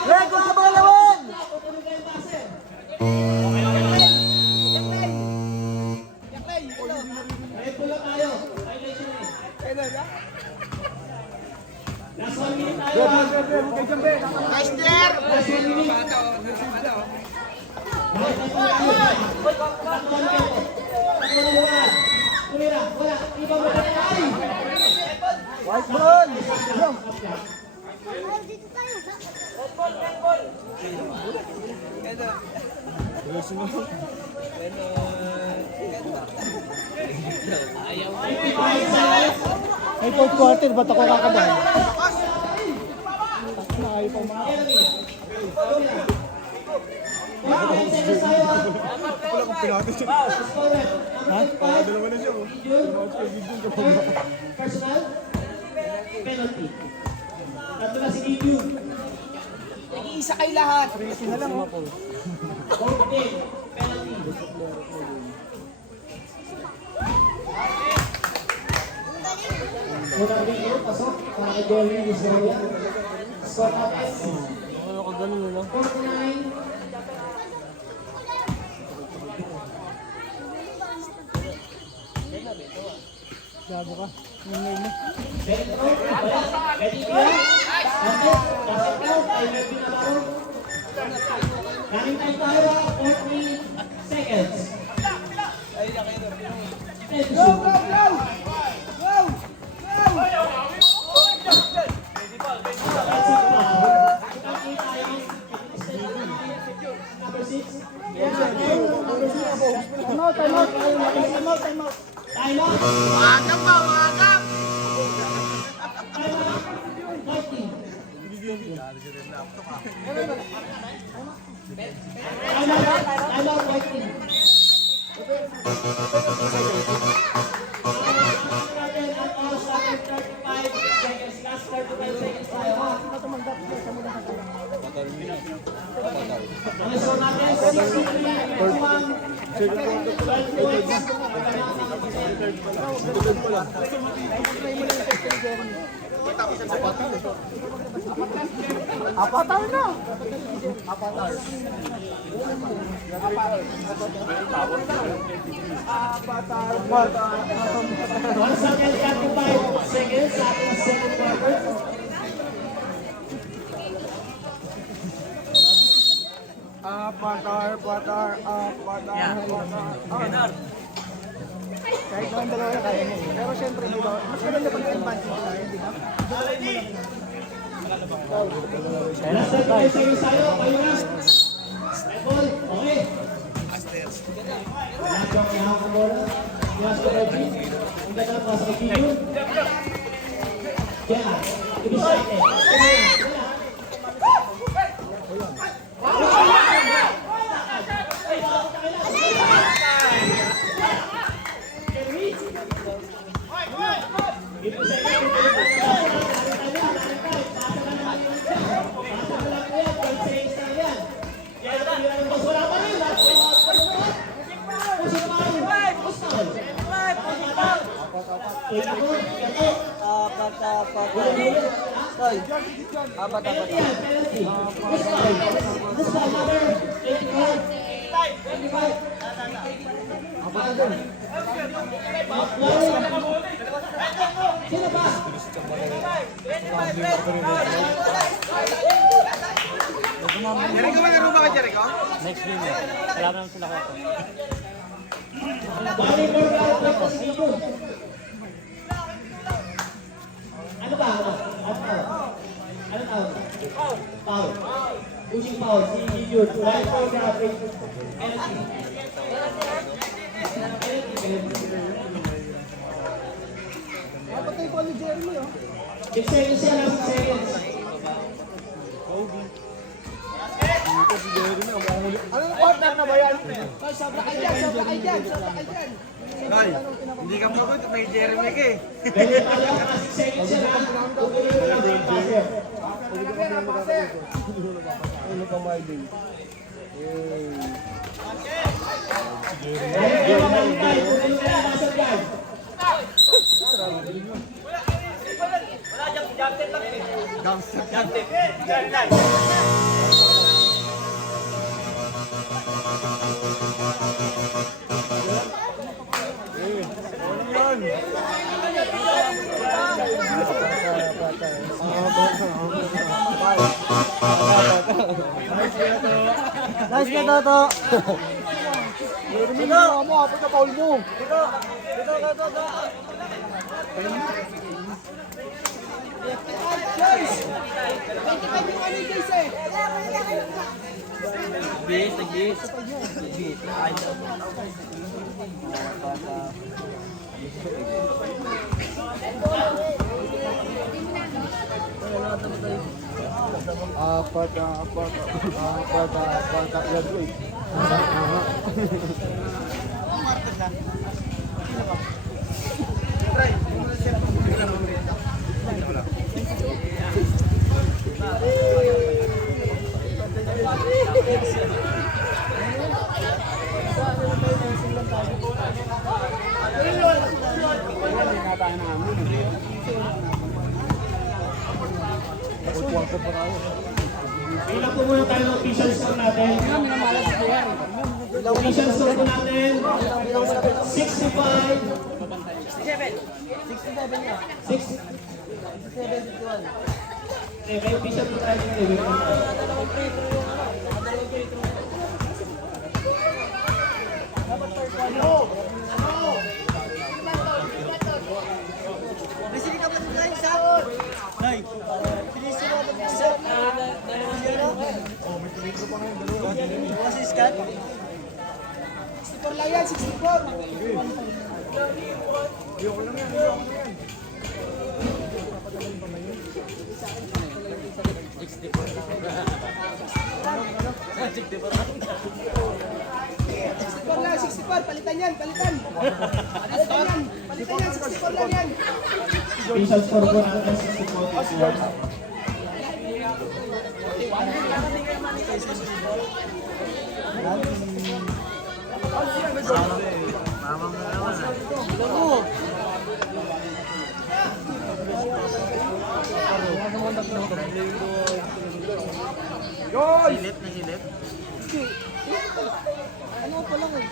Red, huwag ka makalawan! Red bull lang tayo. Violation eh. Last 1 minute tayo. Nice there! Last 1 minute. Tumira, wala. Iba mo na tayo. White ball! Ay, fourth quarter, ba't ako kakabahan? Na ayaw pa mga. 10 seconds tayo. Ha? Personal. Penalty. Tatlo na si Gideon. Nag-iisa kay lahat. Tracy na lang, oh. Okay. Penalty. Unang video, pasok. Para kay Jeremy Israel. Score natin. Ano ka ganun, ano? 49. Gago ka. Yung main mo. Ready to go? Ready to go? Okay. Pasok ko. Tayo na pinabaro. Running time tayo. 40 seconds. Go, go, go! Go! Number 6. Time out, time out. Time out, time out. Time out. Wagap pa, wagap! Time out. 40. Time out. Time out. 40. Last 35 seconds tayo. Ang score natin, 63-41. Apatar na! One second, 35 seconds sa ating second quarter. Apatar. Kahit naman dalawa na kaya mo. Pero syempre, di ba? Mas maganda pag advantage tayo, di ba? Last 35 seconds tayo. Kayo na. Red ball. Okay. Lahat yung kailangan ko bola. Yes, to Reggie. Ang ganda na pas kay Kiyo. Yeah. Ibisite. Sino ba? Jericho, malaro ba ka, Jericho? Next game eh. Wala naman sila ko. Bali for the position. Ano ba? Ano tawag? Foul. Pushing foul. Si Jude. Bali for the penalty. Dapat tayo pa ni Jeremy, oh. 6 seconds yan, 6 seconds. Anong partner na ba yan? Sobra kayo dyan, sobra kayo dyan, sobra kayo dyan. Hoy, hindi ka pagod, may Jeremy ka eh. Ganyan tayo ang 6 seconds yan, ha? Tutuloy mo lang ang passer. Ganyan kayo mamalintay. Tutuloy mo lang ang passer guard. Nice ka, Toto. Jeremy, mo, apat na foul mo. Dito. Guys! 25 yung ano yung guys eh. Bilang po muna tayo ng official score natin. Official score po natin, 65. 67. Eh, may official po tayo ng level. Score lang yan, 64. Score lang, 64. Palitan yan, palitan. Palitan yan, 64 lang yan. Official score po natin, 64. Ano pa lang eh.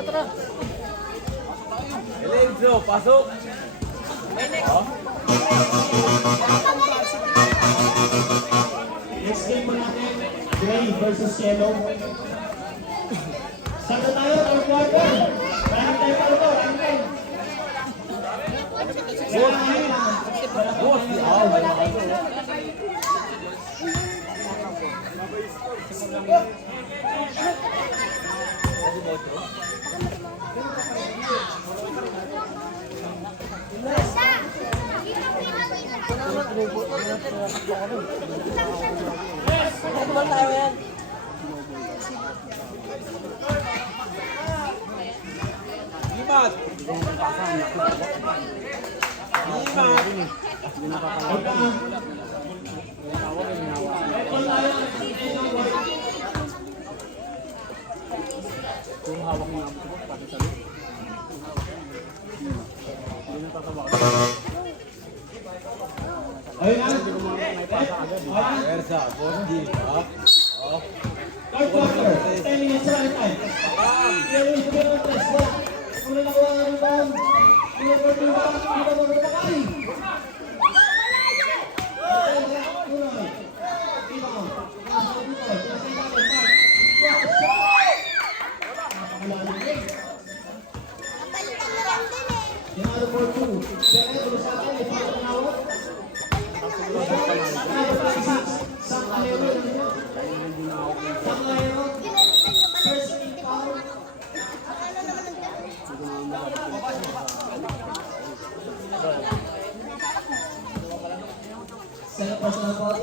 Tara. Elenzo, pasok! Next game po natin, Gray versus Yellow. Saan na tayo? Third quarter. Running time pa ito. Running time. Lipat! Ayun na. Third quarter, 10 minutes running time. Pero yung sabihin ng tres, wala. Kung na nakuha ng rebound, pinapagpapakay. Sinalo for two. Siyempre, tulos sa akin, ito ang tinawag. Sang Alero. Sang Alero. First team foul. Saya personal foul.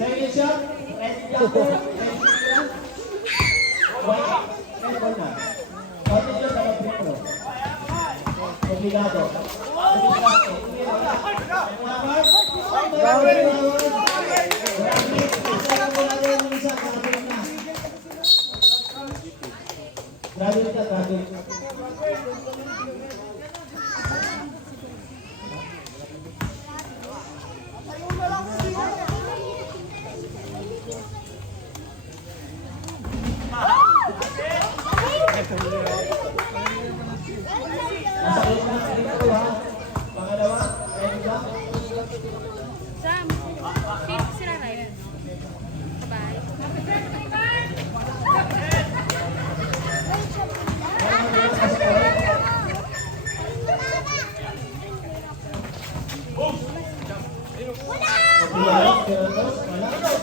Second shot, and Obligado. Grabe ka, grabe. Nasa ulo na sa dito ha. Pangalawa, ready ba? Sam, sila Ryan. Bye. Obligado, pero dos, wala.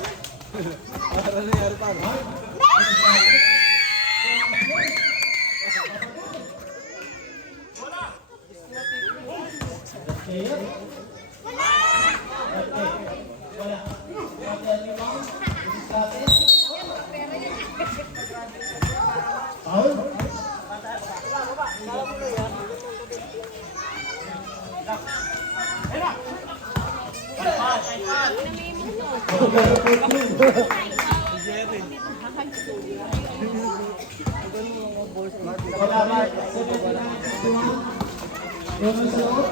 Foul? Wala ba? 79-61. Yung sa loob.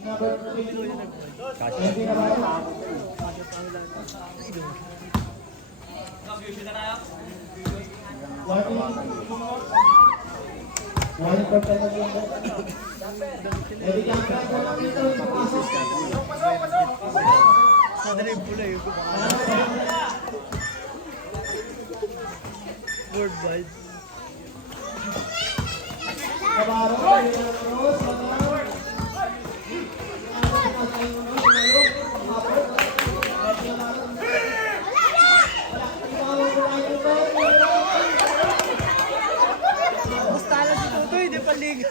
Number 22. Pwede na ba? One for 10 again. Pwede kang kaya lang dito. Pasok. Sadali yung pula yung word vibes. Kabaro, Rose, Kabaro. Basta lang si Tutoy, di pa liga.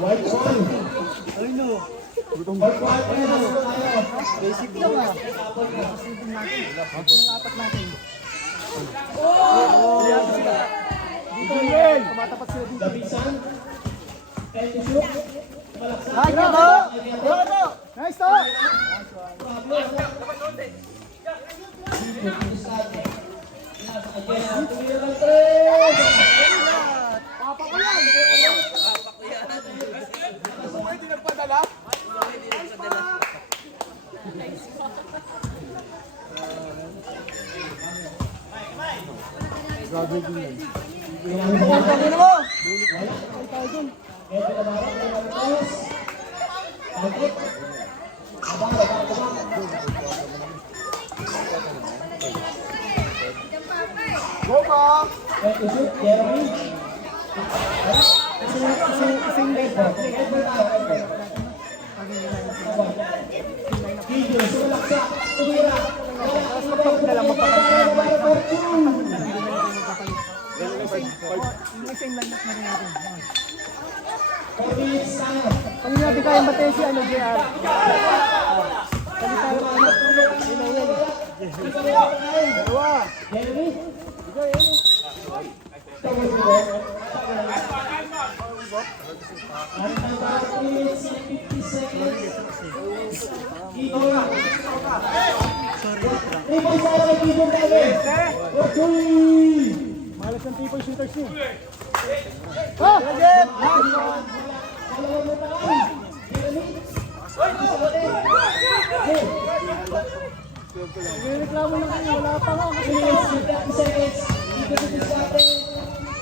White ball. Ay no. White ball. Basic lang ah. Yung apat natin. Dito yun. Tumatapat sila dito. Dabisan. Kaya to shoot. Malaksan. Ay, ito! Ito! Nice to! Papa ko yan! Papa hindi nagpadala? Ano mo? Go ka! Kaya to shoot. Jeremy. Sing lead. Video. Sumalaksa. Tumira. Tapos magpapit na lang May same lineup na rin natin. 4 minutes tayo. Pag hindi natin kayang batiin si ano, JR. Kali tayo ano. Dalawa. Jeremy. Double to At number 3 minutes and 50 seconds. Ito na. 3 points tayo kay Kidon David. Malas ng people shooters niyo. Legit! Dalawa mo tayo. Jeremy. Nagreklamo lang kayo, wala pa nga. 2 minutes and 30 seconds. Dito si Discarte.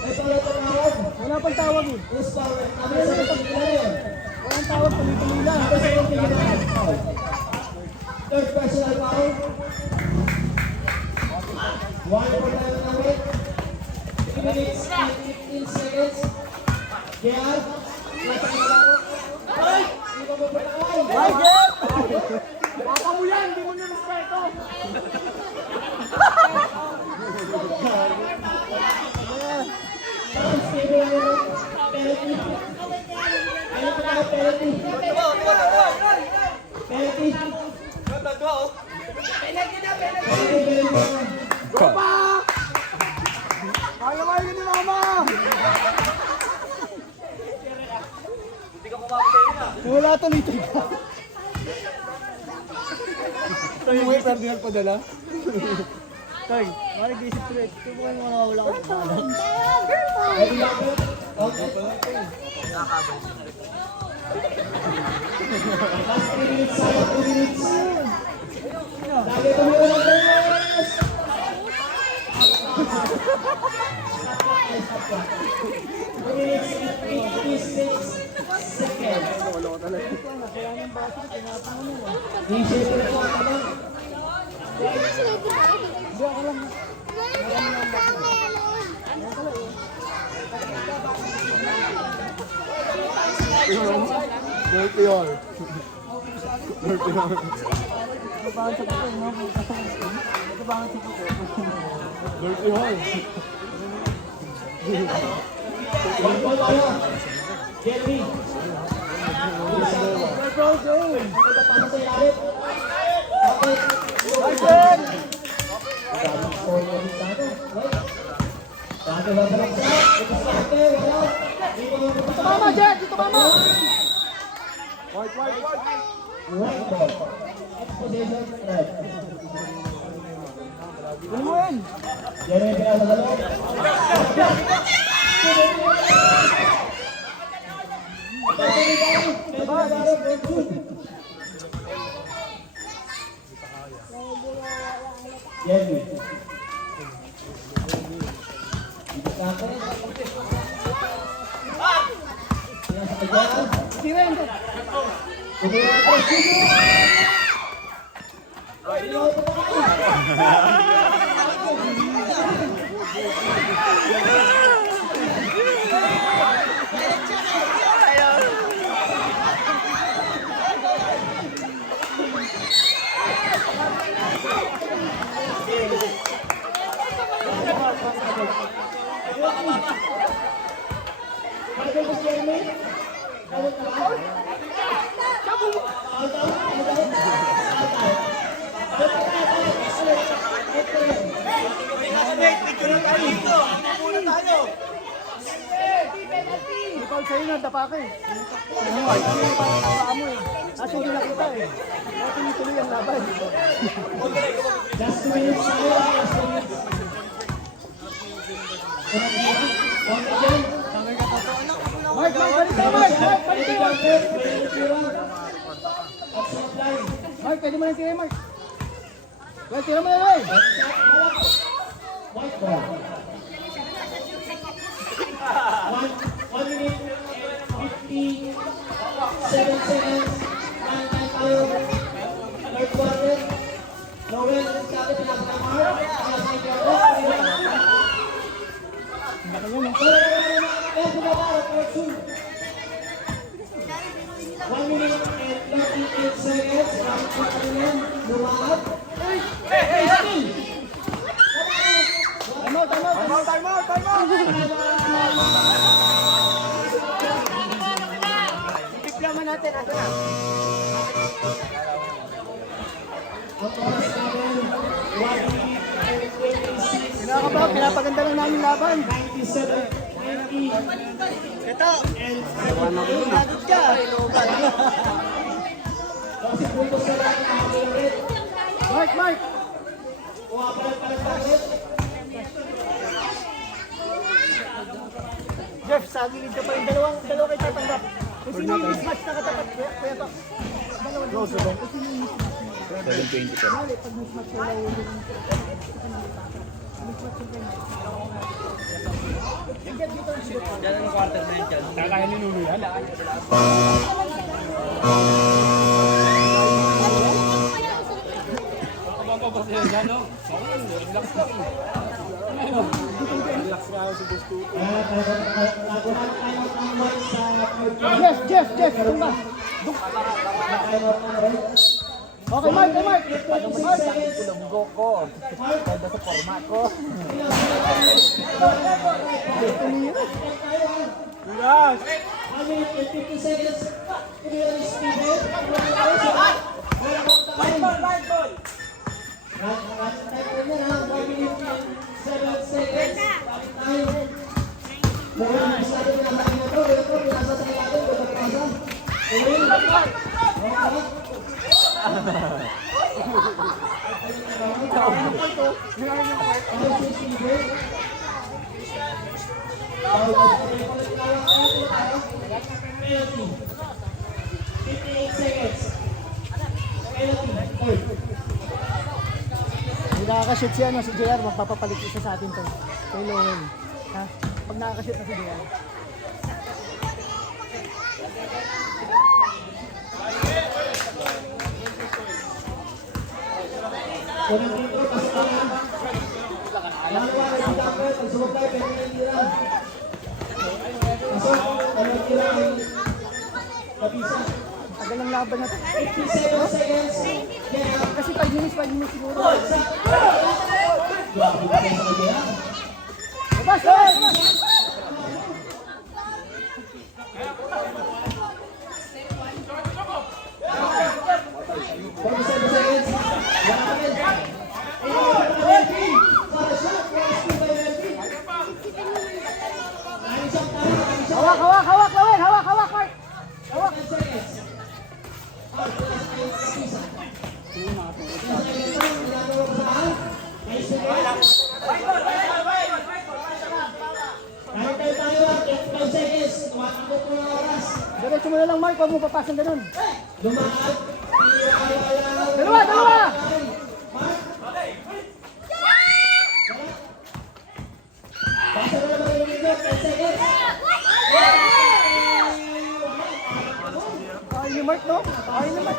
May pala tawag. Wala pang tawag eh. Who's power? Number 17 na rin. Walang tawag, tuloy-tuloy lang. Number 17 na rin. Third personal foul. 1 for time na rin. 3 minutes and 15 seconds. JR. Nasa kalaro. Ay! Hindi ko mapatawag. Ay, Jeff! Baka mo yan, hindi mo nyo respeto. Kaya mo yun ni Mama! Wala tuloy-tuloy ka. Tayo mo yung Ferdinand padala? Tay, marig isip ko rin. Ito mo kayo makawala ka sa bahala. Dirty all. Dirty all. Jerry. Mama, Jet! Dito, Mama! White, white, white. Right ball. Exposition red. Ano mo yun? Jerry pinasa sa loob. Jerry. Si Ren! Ikaw sa'yo na, dapa ka eh. Ano nga, ikaw yung paa mo eh. Kasi hindi nakita eh. Kaya tuloy-tuloy ang laban. Just 2 minutes. Just 2 minutes. Mark, balik ka, Mark! Mark, balik ka! Mark, pwede mo lang kaya, Mark. Well, tira mo na rin. White ball. 1 minute and 57 seconds. Time tayo. Third quarter. Noel, sabi pinasa ng Mark. Pinasa ng Mark. Kaya bumaba at 1 minute and 38 seconds. Round 2 na lumahat. Time out, time out! Time out, time out, time out. Diploma natin, ato na. Ang oras namin, 1 minute and 26. Pinakaba, pinapaganda lang namin laban. 97, 90. Ito! And Lagot ka! kasi puntos na lang ang mga ulit. Mark, Mark! Pumapalag bakit? Jeff, sa gilid ka pa rin. Dalawa kayo tatanggap. Kasi yung mismatch na katapat. Kaya to. Dalawa. Close, bro. Kasi yung mismatch. Mali, pag mismatch sila yung Kakain ni Nuno yan. Jeff, doon ka. Okay, Mark, Mark. Tulunggo ko. Ganda sa format ko. Yes! 50 seconds. Pag nakakashoot si JR, magpapapalit isa sa atin to. Kay Lowell. Ha? Pag nakakashoot na si JR. Tagal ang laban na to. 57 seconds. Kasi 5 minutes siguro. Labas! Hawak, Lawin! Hawak, Mark! Hawak! Diretso mo na lang, Mark. Huwag mo papasan ganun. Dalawa! Ay ni Mark, no? Ay ni Mark.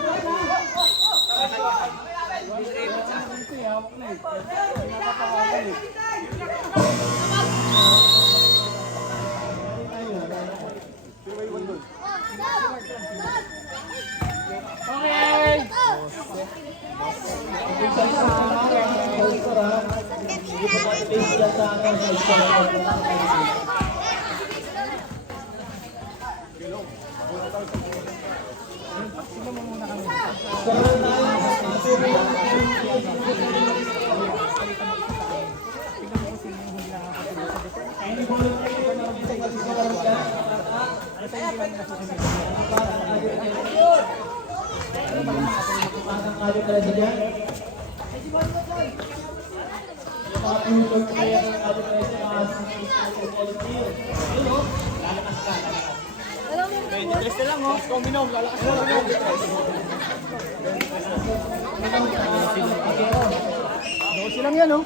Dosi lang yan, oh.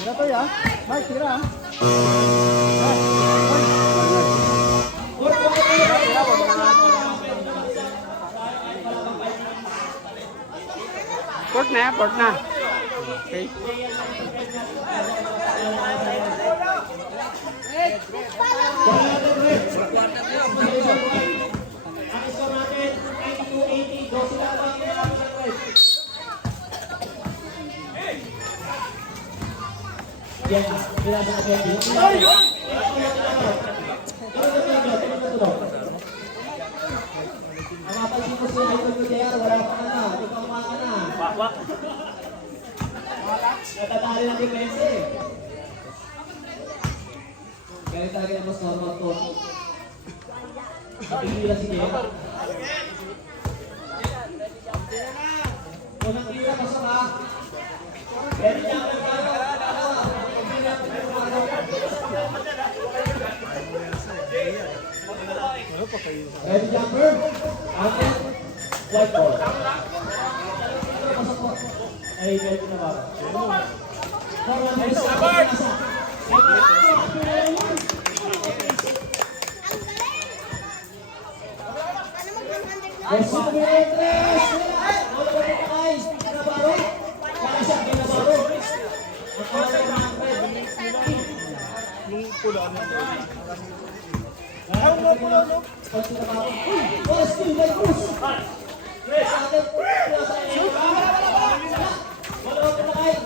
Tira to, ya. Mark, tira, ah. Port na. Okay. Natatali ng depensa eh. Galing talaga yung mas normal to. Napigilan si Jera. Unang tira, pasok ha. Ready niya ang Ready jumper. Atin. White ball. Pasok po. Ay, pwede na ba? Forward ball. Bossing numero 3. Wala ba ito guys? Kinabaro. Kaya siya kinabaro. Ang kawal ng mga red. Ayaw mo pulo, no? Pag kinabaro. Bossing by push. Wala ba ito guys?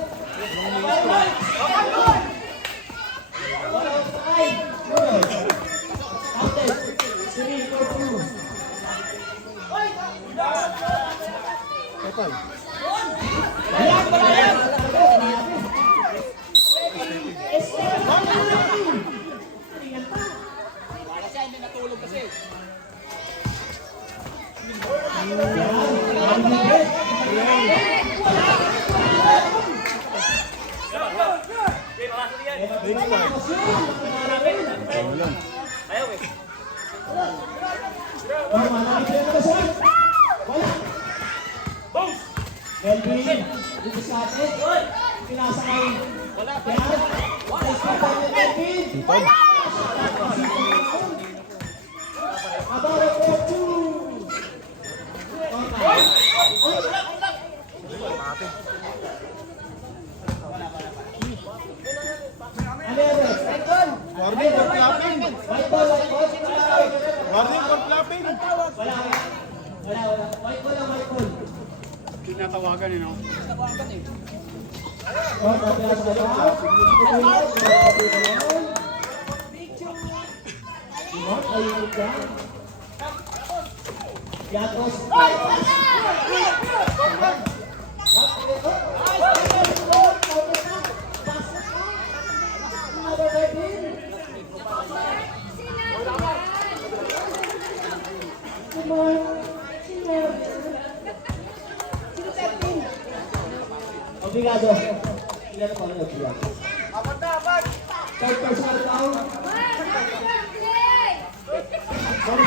Melvin, dito sa atin, pinasakay. Wala pa. Melvin. Wala. Abaro po. Warning for clapping. White ball. Warning for clapping. Wala. White ball. Tinatawagan eh, no? Obrigado. Ilan na pala obrigado? Apat. Third personal down. Sorry,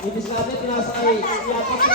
Ibig sabihin, pinasakay. Iyapak sa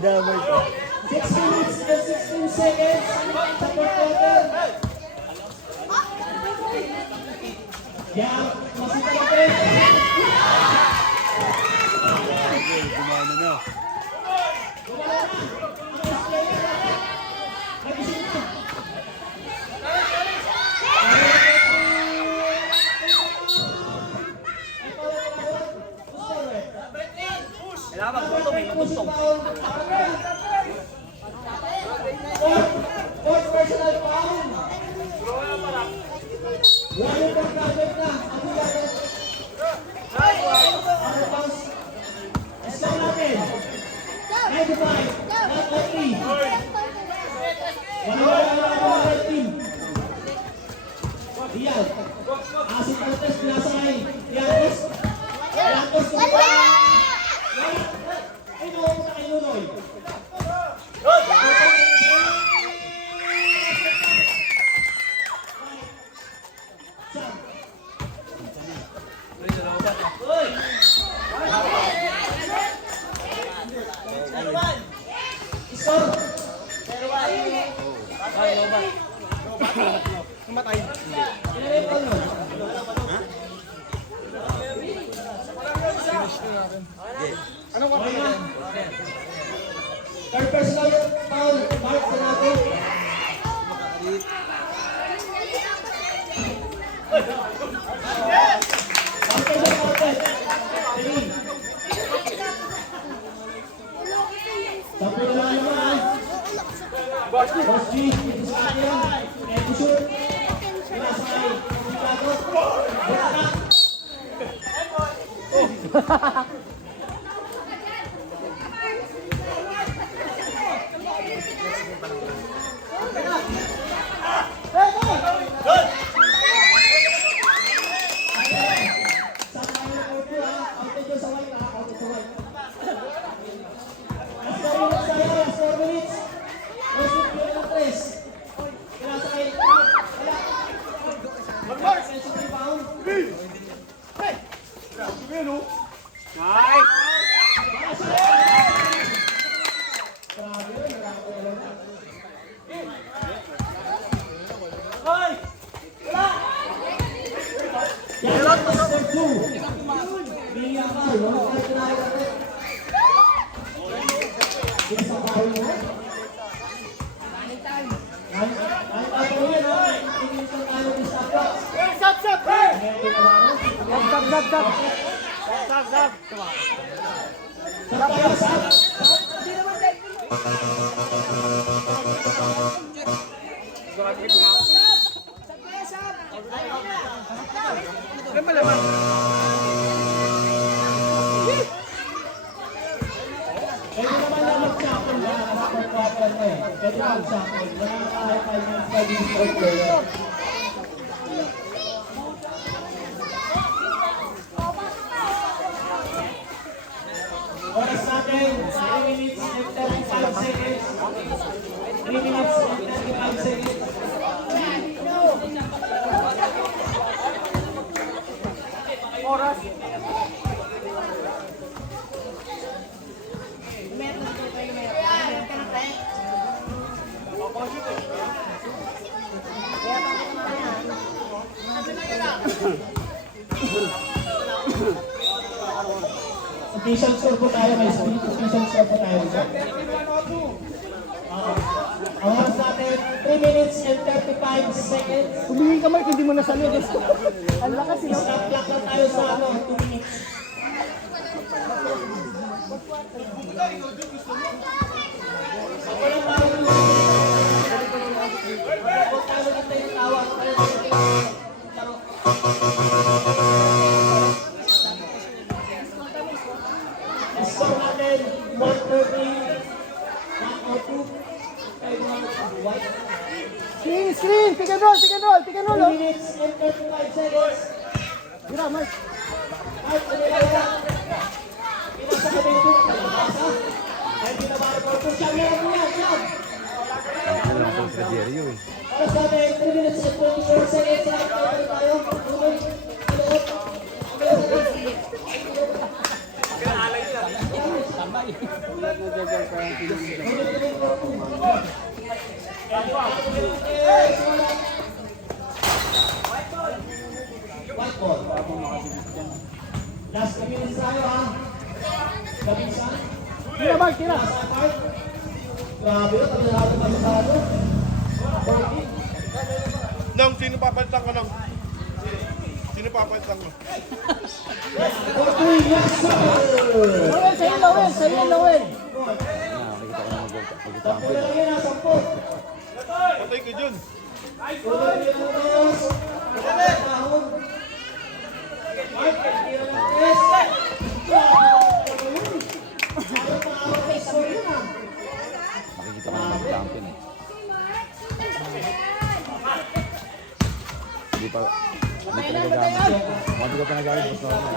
Damay ko. 6 minutes and 16 seconds. Sa fourth quarter. Yeah, masita na rin. Gumana na. Kailangan magpunto, may magpunto. Fourth Iyan. Asit Cortez, pinasakay. Yantos. Yantos. Ay, nakupunta kay Nunoy. Score. Anong Okay na. Third personal foul, Mark Sanato. Foul personal foul, Three. Sampu na lang naman. Boss G, ito sa akin. Ito shoot. Pinasakay. Chicago. Bata. Oras natin, 3 minutes and 35 seconds. 3 minutes and 35 seconds. Oras. Official score po tayo, may speed. Official score po tayo. Ang oras natin, 3 minutes and 35 seconds. Tumingin ka, Mark, hindi mo nasalid. Ang lakas, sino? Stop clock na tayo sa 2 minutes. Walang parang huwag tayo maganda yung tawag. Score natin, 130, 102, kay Mark White. Screen! Pick and roll! 2 minutes and 35 seconds. Gira, Mark. Out, pinasa ka din ito. Pinasa. Ay, pinabara po ito. Siya, meron mo yan. Oras natin, 3 minutes and 24 seconds. Tayo tayo. Tuloy. Tuloy. White ball. Last 2 minutes tayo ha. Kabisan. Tira, Mark, tira. Grabe yun. Pag lahat ng masado. 40. Nang, sino papalitan ko nang? Sino papalitan ko? 40. Yes, sir. Lowell, sa'yo, Lowell. Sa'yo, Lowell. Sampo na lang yun ha. Sampo. Patay ko dyan. Tuloy yung utos. Tahon. Mark, tira ng test. Ayaw pa kay score yun ha. Makikita ko naman champion eh. Hindi pa nagagamit. Hindi ko pa nagamit. Basta ako.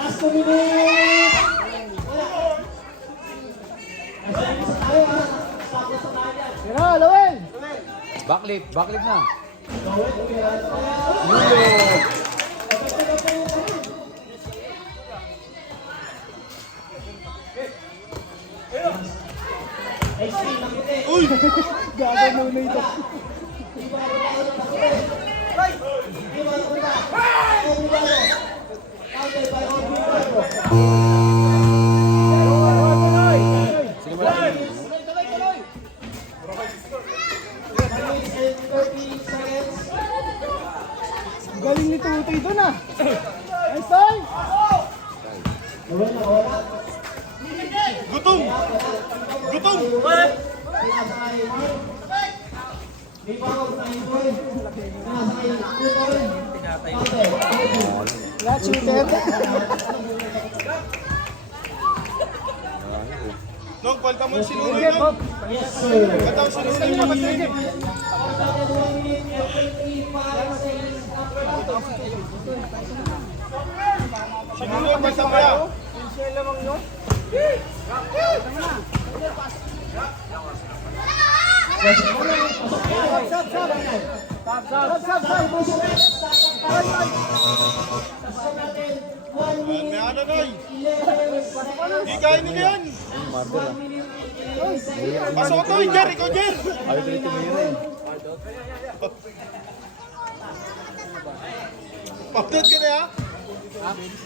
Last 2 minutes! Nasa isa tayo ha. Tapos sa tayo dyan. Tira, Lawel! Backlift na. Gawin, umihan. Gago muna ito. Galing ni Tutoy doon ah. Nice time! Gutom! Gutom! Lahat shooter. Nong, palta mo si Nunoy, Sige, Nong. Bob. Yes, sir. Palta mo si Nunoy, kapatid. Si Nunoy, palta mo yan. May ano, Noy. Di kain nila yan. Pasok ko, Jer. Ikaw, Jer. Ayaw tuloy tumirin. Update ka na, ha?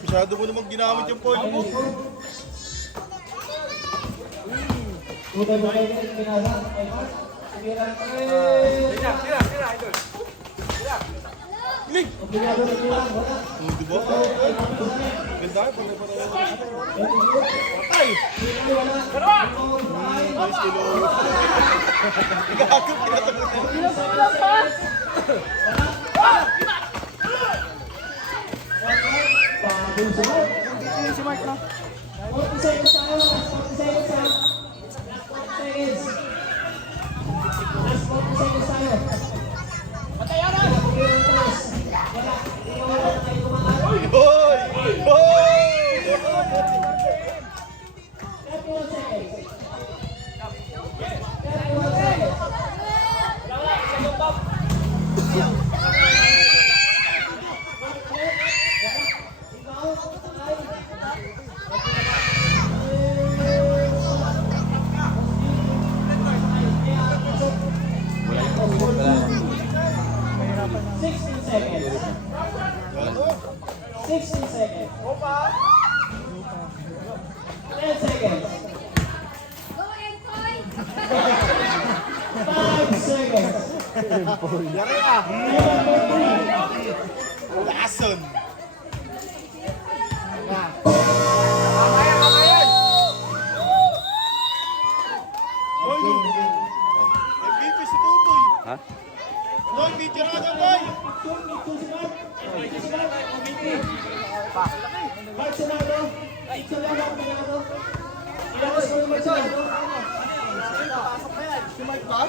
Masyado mo namang ginamit yung point mo. Bukan mo kayo ng pinasa. Lig! Obligado na bilang. Wala. Di ba? Ganda, patay. Gagawin ka na ito. Pagod sa mo. Si Mark na. 40 seconds tayo. 40 seconds ha. Last 40 seconds. Last 40 seconds tayo. Patayan na! Wala. Ikaw wala tayo tumakas. Hoy! Hoy! 31 seconds. 31 seconds. Ano? 16 seconds. 10 seconds. 5 seconds. Yari ah! Lason! Hoy! MVP si Tutoy! Ha? Hoy, video na ka, Hoy! Mark Senado. Senado. Ilabas mo yung Mark Senado. Si Mike ba?